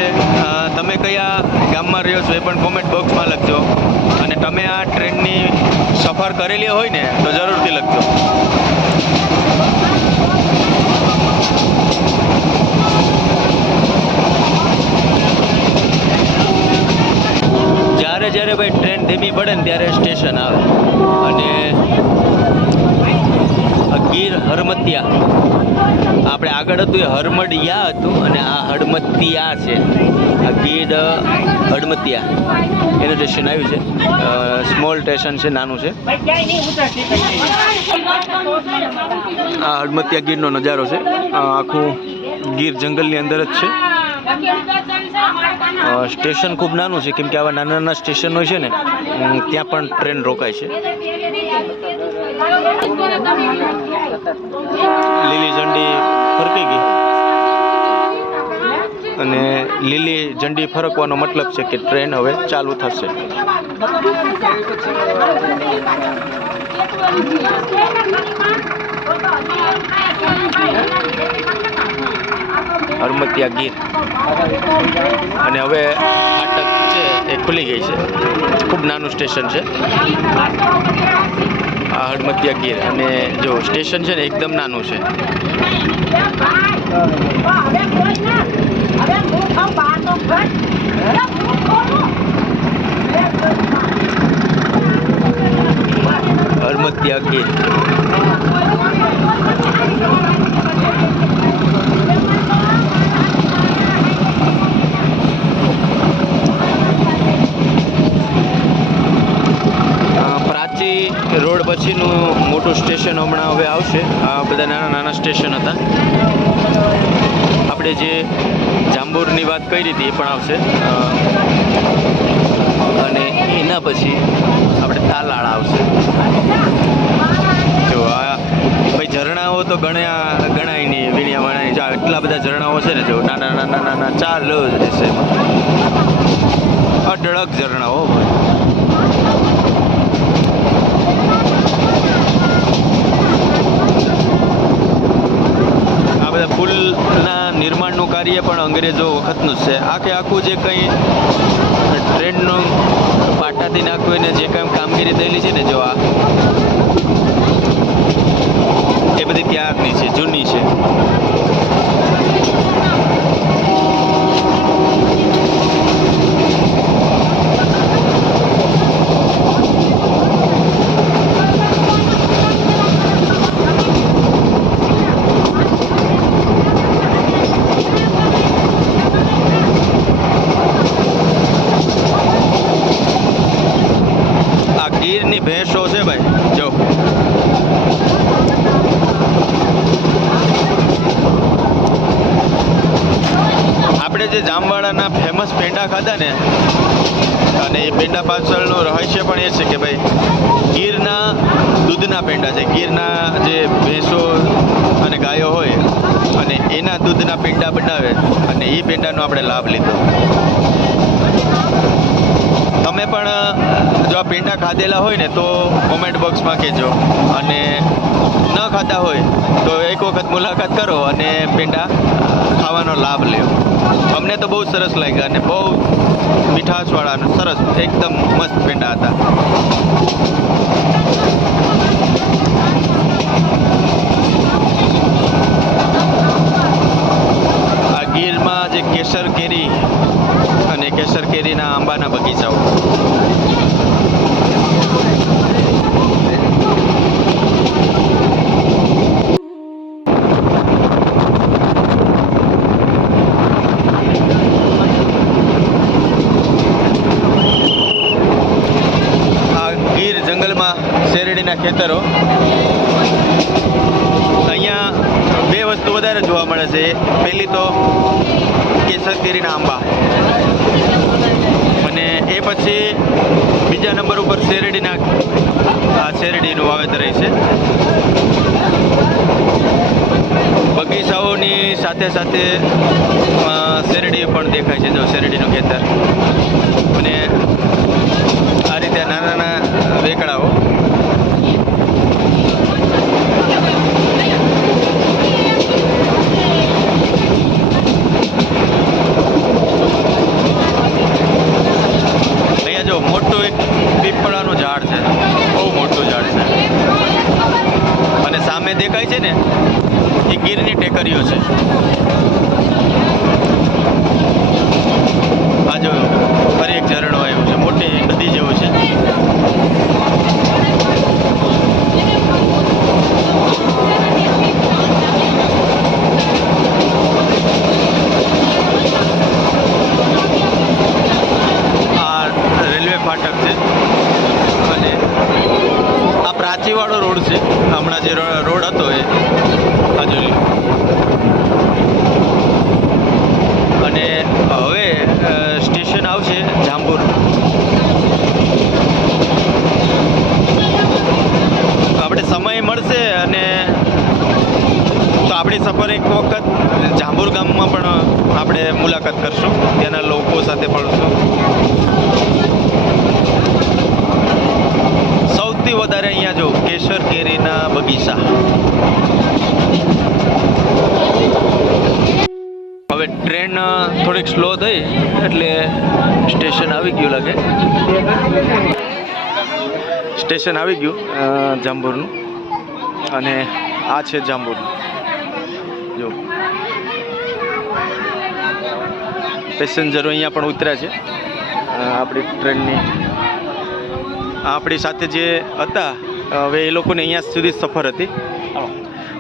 તમે કયા ગામમાં રહ્યો છો એ પણ કોમેન્ટ બોક્સમાં લખજો. અને તમે આ ટ્રેનની સફર કરેલી હોય ને તો જરૂરથી લખજો. જ્યારે ભાઈ ટ્રેન ધીમી પડે ને ત્યારે સ્ટેશન આવે. અને ગીર હરમતિયા, આપણે આગળ હતું એ હરમડિયા હતું અને આ હડમતિયા છે. આ ગીર હડમતિયા એનું સ્ટેશન આવ્યું છે. સ્મોલ સ્ટેશન છે, નાનું છે. આ હડમતિયા ગીરનો નજારો છે. આખું ગીર જંગલની અંદર જ છે. સ્ટેશન ખૂબ નાનું છે, કેમ કે આવા નાના નાના સ્ટેશનો છે ને ત્યાં પણ ટ્રેન રોકાય છે. લીલી ઝંડી ફરકી ગઈ અને લીલી ઝંડી ફરકવાનો મતલબ છે કે ટ્રેન હવે ચાલુ થશે. હરમતિયા ગીર અને હવે ફાટક છે એ ખુલી ગઈ છે. ખૂબ નાનું સ્ટેશન છે આ હરમતિયા ગીર. અને જો સ્ટેશન છે ને એકદમ નાનું છે. હરમતિયા ગીર. રોડ પછીનું મોટું સ્ટેશન હમણાં હવે આવશે. આ બધા નાના નાના સ્ટેશન હતા. આપણે જે જાંબુરની વાત કરી હતી એ પણ આવશે. અને એના પછી આપણે તાલાળ આવશે. જો આ ભાઈ ઝરણાઓ તો ગણાય નહીં, વીણ્યા વણાય. જો એટલા બધા ઝરણાઓ છે ને, જો નાના નાના નાના ચાલુ જ રહેશે. અઢળક ઝરણાઓ ભાઈ. પુલના નિર્માણનું કાર્ય પણ અંગ્રેજો વખતનું જ છે. આખે આખું જે કંઈ ટ્રેનનું પાટાથી નાખવું એને જે કંઈ કામગીરી થયેલી છે ને, જો આ એ બધી ત્યારની છે, જૂની છે. ભેંસો છે ભાઈ, જો આપણે જે જામવાડાના ફેમસ પેંડા ખાધા ને, અને એ પેંડા પાછળનું રહસ્ય પણ એ છે કે ભાઈ ગીરના દૂધના પેંડા છે. ગીરના જે ભેંસો અને ગાયો હોય અને એના દૂધના પેંડા બનાવે અને એ પેંડાનો આપણે લાભ લીધો. તમે પણ જો આ પેંડા ખાધેલા હોય ને તો કોમેન્ટ બોક્સમાં કહેજો. અને ન ખાતા હોય તો એક વખત મુલાકાત કરો અને પેંડા ખાવાનો લાભ લ્યો. અમને તો બહુ સરસ લાગ્યા અને બહુ મીઠાશવાળા અને સરસ એકદમ મસ્ત પેંડા હતા. આ ગીરમાં જે કેસર કેરી અને કેસર કેરીના આંબાના બગીચાઓ. આ ગીર જંગલમાં શેરડીના ખેતરો. અહીંયા બે વસ્તુ વધારે જોવા મળે છે. પહેલી તો કેસર કેરીના આંબા પછી બીજા નંબર ઉપર શેરડીનું વાવેતર રહી છે. બગીચાઓની સાથે સાથે શેરડી પણ દેખાય છે. જો શેરડીનું ખેતર અને આ રીતે નાના નાના વેકડાઓ. અહીંયા જો મોટું એક પીપળાનું ઝાડ છે, બહુ મોટું ઝાડ છે. અને સામે દેખાય છે ને એ ગીરની ટેકરીઓ છે. આ જો ફરી એક ઝરણું આવ્યું છે, મોટી નદી જેવું છે. આ રેલવે ફાટક છે અને આ પ્રાચીવાળો રોડ છે. હમણાં જે રોડ હતો એ આ જોઈ લો. અને હવે સ્ટેશન આવશે જાંબુર. આપણે સમય મળશે અને તો આપણી સફર એક વખત જાંબુર ગામમાં પણ આપણે મુલાકાત કરશું, ત્યાંના લોકો સાથે મળશું. સૌથી વધારે અહીંયા જો કેસર કેરીના બગીચા. હવે ટ્રેન થોડીક સ્લો થઈ એટલે સ્ટેશન આવી ગયું લાગે. સ્ટેશન આવી ગયું જાંબુરનું. અને આ છે જાંબુરનું. જો પેસેન્જરો અહીંયા પણ ઉતર્યા છે આપણી ટ્રેનની. આપણી સાથે જે હતા હવે એ લોકોને અહીંયા સુધી સફર હતી.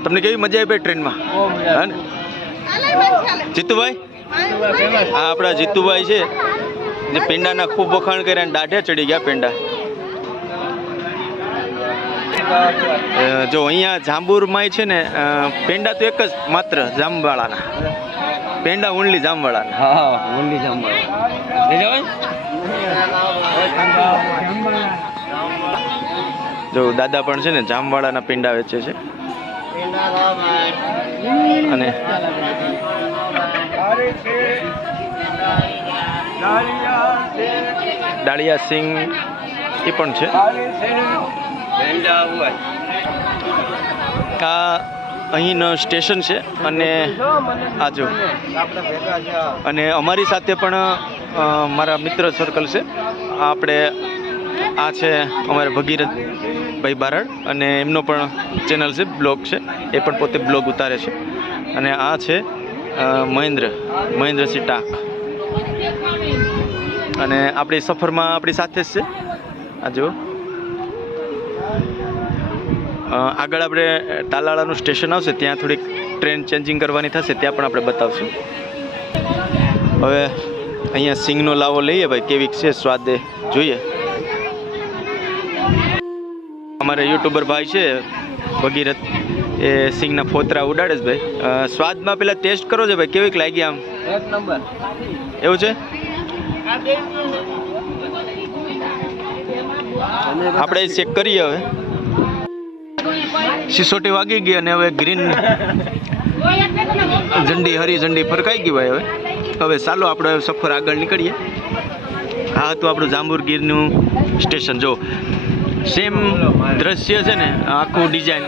તમને કેવી મજા આવી ભાઈ ટ્રેનમાં? હા ને જીતુભાઈ? આ આપણા જીતુભાઈ છે જે પેંડાના ખૂબ વખાણ કર્યા અને દાઢે ચડી ગયા પેંડા. જો અહીંયા જાંબુરમાં છે ને પેંડા તો એક જ માત્ર જામવાળાના પેંડા, ઓનલી જામવાળાના. હા, ઓનલી જામવાળા. જો દાદા પણ છે ને જામવાળાના પેંડા વેચે છે. અને ડાળિયા સિંગ એ પણ છે. આ અહીંનું સ્ટેશન છે અને આ જો અને અમારી સાથે પણ મારા મિત્ર સર્કલ છે. આપણે આ છે અમારે ભગીરથભાઈ બારડ અને એમનો પણ ચેનલ છે, બ્લોગ છે. એ પણ પોતે બ્લોગ ઉતારે છે. અને આ છે મહેન્દ્રસિંહ ટાંક. અને આપણી સફરમાં આપણી સાથે જ છે. આ જો આગળ આપણે તાલાળાનું સ્ટેશન આવશે, ત્યાં થોડીક ટ્રેન ચેન્જિંગ કરવાની થશે, ત્યાં પણ આપણે બતાવશું. હવે અહીંયા સિંગનો લાવો લઈએ ભાઈ, કેવી છે સ્વાદ જોઈએ. અમારે યુટ્યુબર ભાઈ છે ભગીરથ, એ સિંગના ફોતરા ઉડાડે છે ભાઈ. સ્વાદમાં પેલા ટેસ્ટ કરો છે ભાઈ, કેવીક લાગી આમ? એક નંબર. એવું છે? આપણે ચેક કરીએ. હવે સિસોટી વાગી ગઈ અને હવે ગ્રીન ઝંડી, હરી ઝંડી ફરકાઈ ગઈ ભાઈ. હવે ચાલો આપણે સફર આગળ નીકળીએ. આ હતું આપણું જાંબુર ગીરનું સ્ટેશન. જો સેમ દ્રશ્ય છે ને, આખું ડિઝાઇન.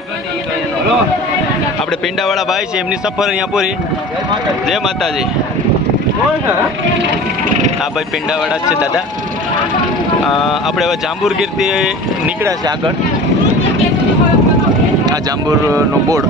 આપણે પેંડાવાળા ભાઈ છે, એમની સફર અહીંયા પૂરી. જય માતાજી. આ ભાઈ પેંડાવાળા જ છે દાદા. આપણે હવે જાંબુર ગીરથી નીકળ્યા છે આગળ. આ જાંબુરનો બોર્ડ.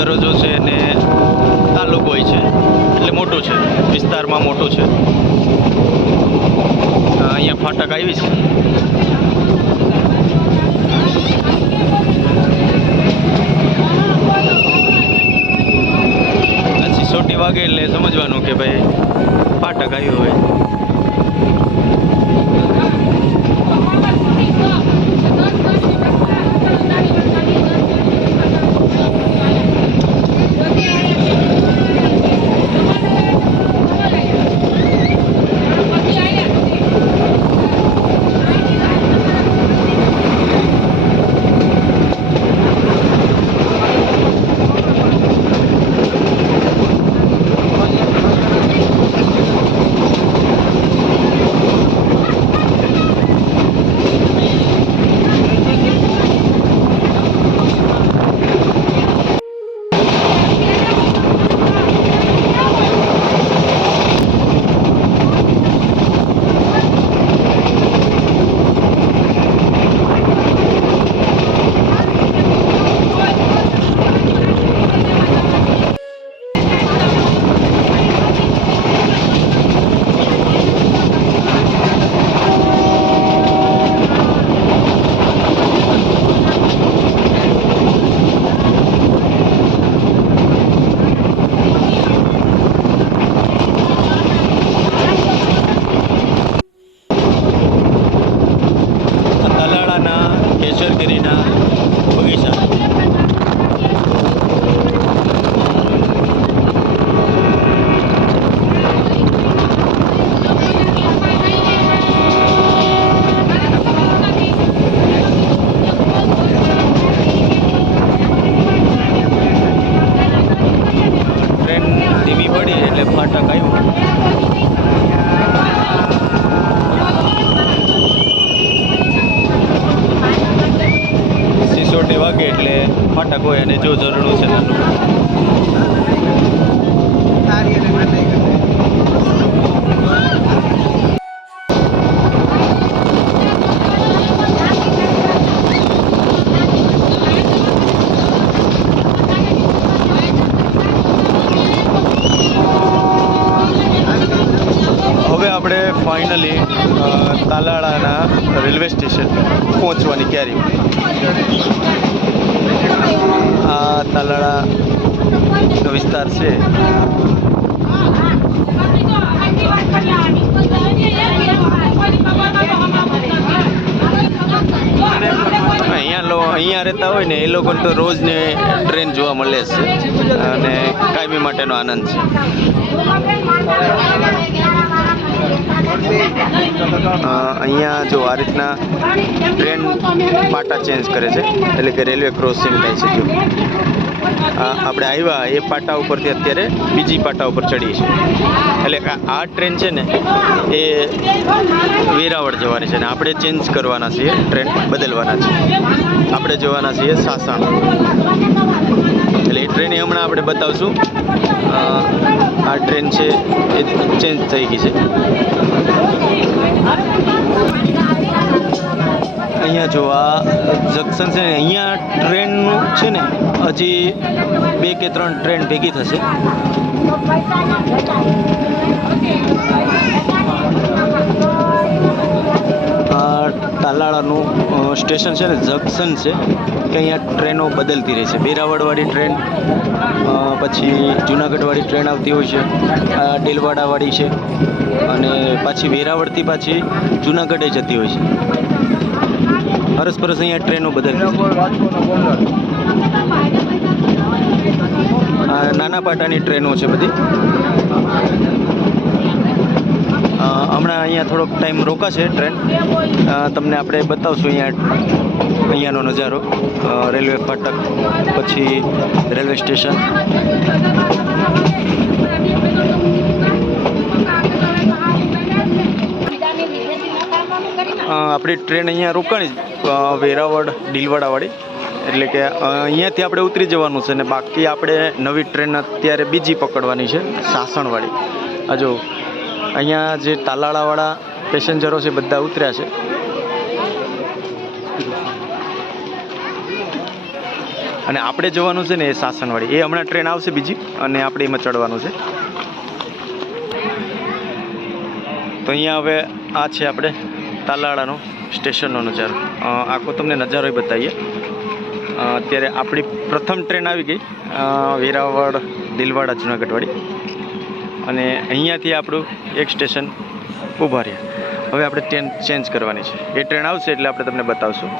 દરજ્જો છે ને તાલુકો હોય છે, એટલે મોટું છે, વિસ્તારમાં મોટું છે. અહીંયા ફાટક આવીશ. સિસોટી વાગે એટલે સમજવાનું કે ભાઈ ફાટક આવ્યું હોય. કેસરકેરીના બગીચા. ટ્રેન ધીમી પડી એટલે ફાટક આવ્યું. સિસોટી વાગે એટલે ફાટક હોય અને જો ઝરણું છે નાનું. હવે આપણે ફાઇનલી તાલાળાના રેલવે સ્ટેશન પહોંચવાની તૈયારી. આ તાલાળાનો વિસ્તાર છે. અહીંયા રહેતા હોય ને એ લોકોને તો રોજને ટ્રેન જોવા મળે છે અને કાયમી માટેનો આનંદ છે. અહીંયા જો આ રીતના ટ્રેન પાટા ચેન્જ કરે છે, એટલે કે રેલવે ક્રોસિંગ થાય છે. જો આપણે આવ્યા એ પાટા ઉપરથી અત્યારે બીજી પાટા ઉપર ચડીએ છીએ. એટલે આ ટ્રેન છે ને એ વેરાવળ જવાની છે ને આપણે ચેન્જ કરવાના છીએ, ટ્રેન બદલવાના છે. આપણે જવાના છીએ સાસણ. એટલે એ ટ્રેન હમણાં આપણે બતાવશું. આ ટ્રેન છે એ ચેન્જ થઈ ગઈ છે. અહીંયા જો આ જંકશન છે ને, અહીંયા ટ્રેનનું છે ને હજી 2 કે 3 ટ્રેન ભેગી થશે. તાલાળાનું સ્ટેશન છે ને જંકશન છે કે અહીંયા ટ્રેનો બદલતી રહે છે. વેરાવળવાળી ટ્રેન, પછી જુનાગઢવાળી ટ્રેન આવતી હોય છે, આ ડેલવાડાવાળી છે, અને પાછી વેરાવળથી પાછી જુનાગઢે જતી હોય છે. અરસપરસ અહીંયા ટ્રેનો બદલતી છે. નાના પાટાની ટ્રેનો છે બધી. હમણાં અહીંયા થોડોક ટાઈમ રોકાશે ટ્રેન. તમને આપણે બતાવશું અહીંયાનો નજારો. રેલવે ફાટક, પછી રેલવે સ્ટેશન. આપણી ટ્રેન અહીંયા રોકાણી વેરાવળ ડીલવાડાવાળી. એટલે કે અહીંયાથી આપણે ઉતરી જવાનું છે ને બાકી આપણે નવી ટ્રેન અત્યારે બીજી પકડવાની છે, સાસણવાળી. આ જો અહીંયા જે તાલાળાવાળા પેસેન્જરો છે બધા ઉતર્યા છે. અને આપણે જવાનું છે ને એ સાસણવાડી. એ હમણાં ટ્રેન આવશે બીજી અને આપણે એમાં ચડવાનું છે. તો અહીંયા હવે આ છે આપણે તાલાળાનો સ્ટેશનનો નજારો. આખો તમને નજારો બતાવીએ. અત્યારે આપણી પ્રથમ ટ્રેન આવી ગઈ વેરાવળ દિલવાડા જુનાગઢવાળી, અને અહીંયાથી આપણું એક સ્ટેશન ઊભા રહ્યા. હવે આપણે ટ્રેન ચેન્જ કરવાની છે. એ ટ્રેન આવશે એટલે આપણે તમને બતાવશું.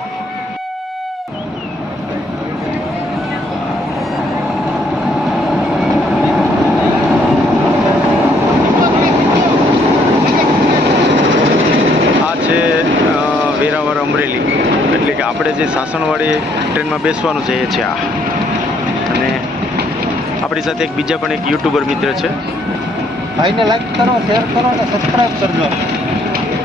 આ છે વેરાવળ અમરેલી, એટલે કે આપણે જે સાસણવાડી ટ્રેનમાં બેસવાનું છે એ છે આ. અને આપણી સાથે એક બીજા પણ એક યુટ્યુબર મિત્ર છે. ભાઈને લાઈક કરો, શેર કરો અને સબસ્ક્રાઇબ કરજો.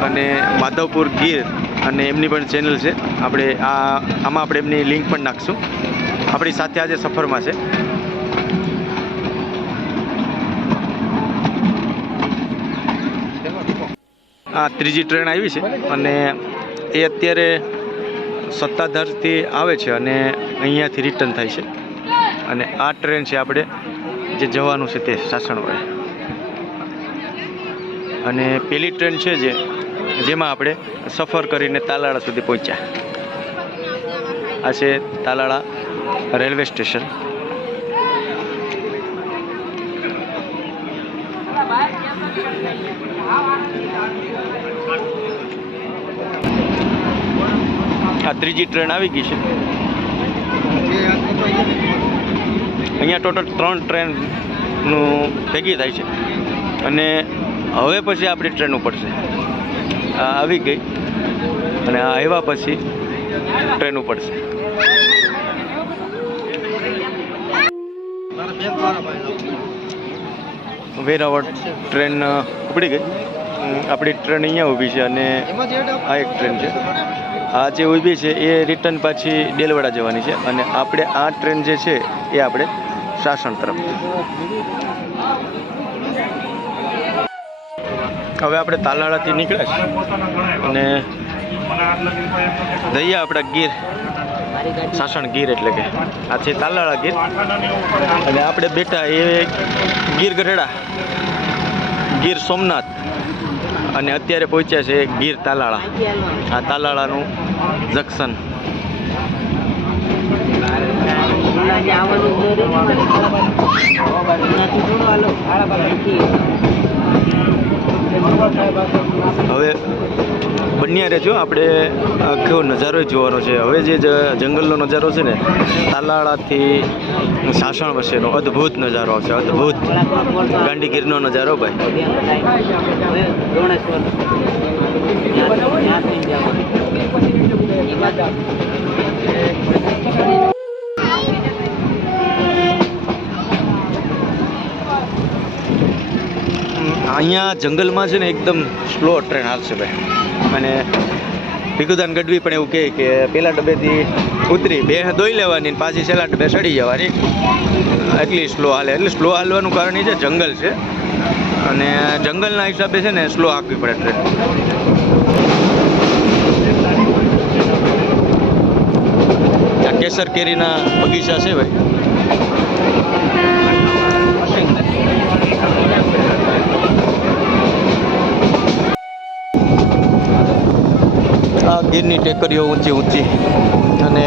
અને માધવપુર ગીર, અને એમની પણ ચેનલ છે. આપણે આમાં આપણે એમની લિંક પણ નાખશું. આપણી સાથે આજે સફરમાં છે. આ ત્રીજી ટ્રેન આવી છે અને એ અત્યારે સત્તાધારથી આવે છે અને અહીંયાથી રિટર્ન થાય છે. અને આ ટ્રેન છે આપણે જે જવાનું છે તે સાસણવાડી. અને પેલી ટ્રેન છે જેમાં આપણે સફર કરીને તાલાળા સુધી પહોંચ્યા. આ છે તાલાળા રેલવે સ્ટેશન. આ ત્રીજી ટ્રેન આવી ગઈ છે. અહીંયા ટોટલ 3 ટ્રેનનું ભેગી થાય છે. અને હવે પછી આપણી ટ્રેન ઉપડશે. આ આવી ગઈ અને આ આવ્યા પછી ટ્રેન ઉપડશે. વેરાવળ ટ્રેન ઉપડી ગઈ. આપણી ટ્રેન અહીંયા ઊભી છે અને આ એક ટ્રેન છે. આ જે ઊભી છે એ રિટર્ન પાછી દેલવાડા જવાની છે. અને આપણે આ ટ્રેન જે છે એ આપણે સાસણ તરફ. હવે આપણે તાલાળાથી નીકળ્યા છીએ અને જઈએ આપણા ગીર, સાસણ ગીર, એટલે કે આ છે તાલાળા ગીર. અને આપણે બેઠા એ ગીર ગઢડા, ગીર સોમનાથ, અને અત્યારે પહોંચ્યા છે ગીર તાલાળા. આ તાલાળાનું જંકશન. હવે બન્યા રહેજો, આપણે આખો નજારો જોવાનો છે. હવે જે જંગલનો નજારો છે ને, તાલાળાથી સાસણ વચ્ચેનો અદ્ભુત નજારો આવશે. અદ્ભુત ગાંડીગીરનો નજારો ભાઈ. અહીંયા જંગલમાં છે ને એકદમ સ્લો ટ્રેન હાલશે ભાઈ. અને ભીખુદાન ગઢવી પણ એવું કહે કે પહેલા ડબ્બેથી ઉતરી બે દોઈ લેવાની ને પાછી છેલ્લા ડબ્બે ચડી જવાની, એટલી સ્લો હાલે. એટલે સ્લો હાલવાનું કારણ એ છે જંગલ છે, અને જંગલના હિસાબે છે ને સ્લો હાંકવી પડે ટ્રેન. આ કેસર કેરીના બગીચા છે ભાઈ. આ ગીરની ટેકરીઓ ઊંચી ઊંચી, અને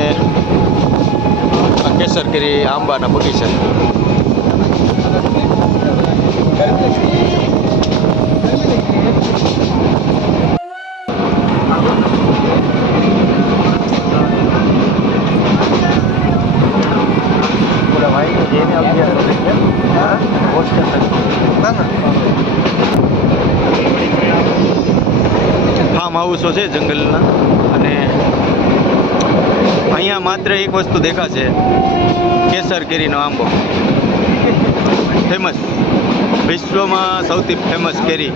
આ કેસર કેરી આંબાના બગીચા. ફાર્મ હાઉસો છે જંગલના. અને અહીંયા માત્ર એક વસ્તુ દેખાશે, કેસર કેરીનો આંબો. ફેમસ, વિશ્વમાં સૌથી ફેમસ કેરી.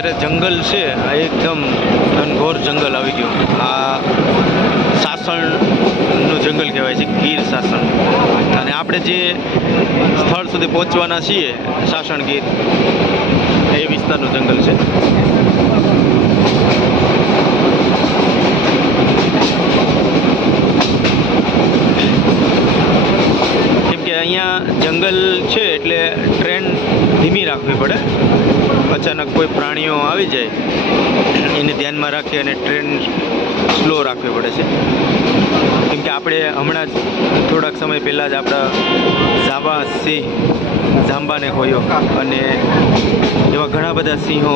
અત્યારે જંગલ છે આ એકદમ ઘનઘોર જંગલ આવી ગયું. આ સાસણનું જંગલ કહેવાય છે, ગીર સાસણ. અને આપણે જે સ્થળ સુધી પહોંચવાના છીએ સાસણ ગીર એ વિસ્તારનું જંગલ છે. કેમ કે અહીંયા જંગલ છે એટલે ટ્રેન ધીમી રાખવી પડે. અચાનક કોઈ પ્રાણીઓ આવી જાય એને ધ્યાનમાં રાખી અને ટ્રેન સ્લો રાખવી પડે છે. કેમ કે આપણે હમણાં જ થોડાક સમય પહેલાં જ આપણા જાંબાને ખોયો અને એવા ઘણા બધા સિંહો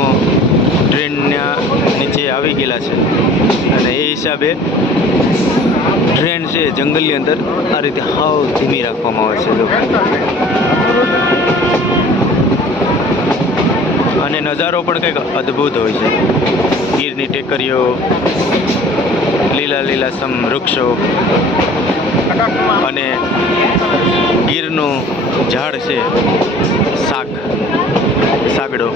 ટ્રેનના નીચે આવી ગયેલા છે. અને એ હિસાબે ટ્રેન છે જંગલની અંદર આ રીતે હાવ ધીમી રાખવામાં આવે છે. અને નજારો પણ કંઈક અદ્ભુત હોય છે. ગીરની ટેકરીઓ, લીલા લીલાછમ વૃક્ષો અને ગીરનું ઝાડ છે સાગડો.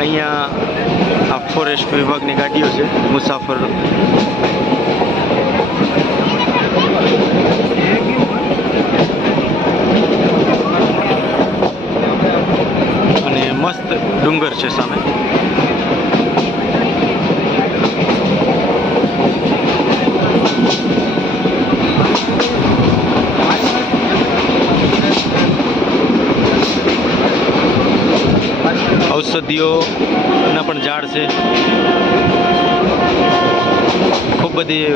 અહીંયા આ ફોરેસ્ટ વિભાગની ગાડીઓ છે મુસાફર. અને મસ્ત ડુંગર છે સામે. ઔષધિઓના પણ ઝાડ છે. ખૂબ બધી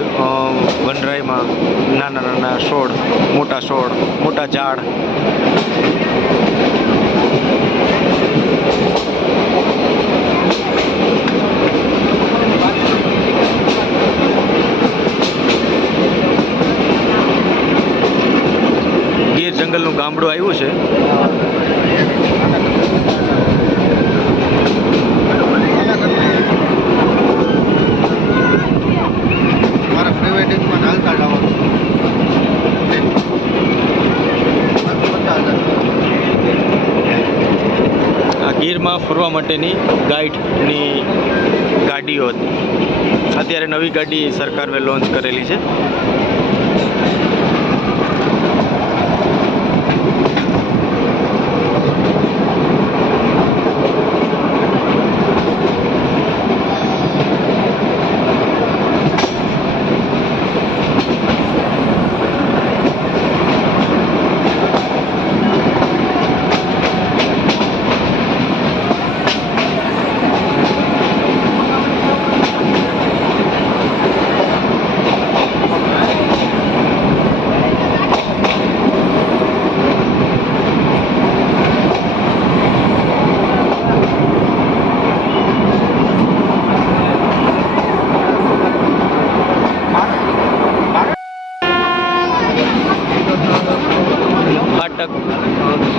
વનરાઈમાં નાના નાના છોડ, મોટા ઝાડ. ગીર જંગલનું ગામડું આવ્યું છે. ગીરમાં ફરવા માટેની ગાઈડની ગાડીઓ હતી. અત્યારે નવી ગાડી સરકારે લોન્ચ કરેલી છે.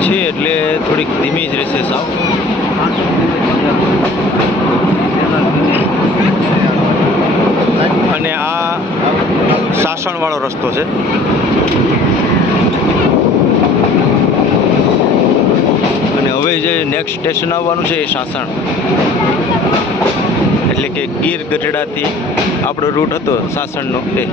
છે એટલે થોડીક ધીમી જ રહેશે સાવ. અને આ સાસણવાળો રસ્તો છે. અને હવે જે નેક્સ્ટ સ્ટેશન આવવાનું છે એ સાસણ, એટલે કે ગીર ગઢડાથી આપણો રૂટ હતો સાસણનો એ.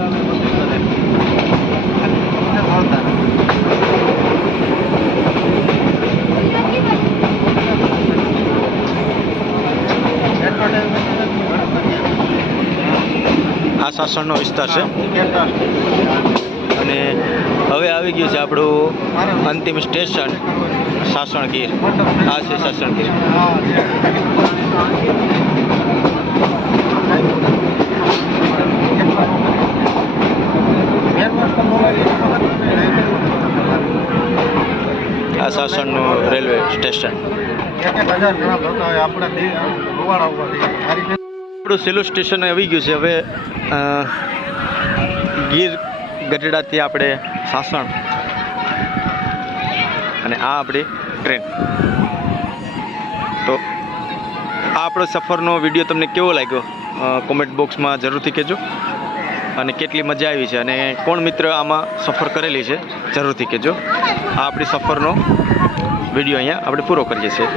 આ સાસણનો વિસ્તાર છે. અને હવે આવી ગયું છે આપણું અંતિમ સ્ટેશન સાસણગીર. આ છે સાસણગીર. આ સાસણનું રેલવે સ્ટેશન. આપણું છેલ્લું સ્ટેશન આવી ગયું છે. હવે ગીર ગઢડાથી આપણે સાસણ અને આ આપણી ટ્રેન. તો આ આપણો સફરનો વિડીયો તમને કેવો લાગ્યો કોમેન્ટ બોક્સમાં જરૂરથી કહેજો. અને કેટલી મજા આવી છે અને કોણ મિત્ર આમાં સફર કરેલી છે જરૂરથી કહેજો. આ આપણી સફરનો વિડીયો અહીંયા આપણે પૂરો કરીએ છીએ.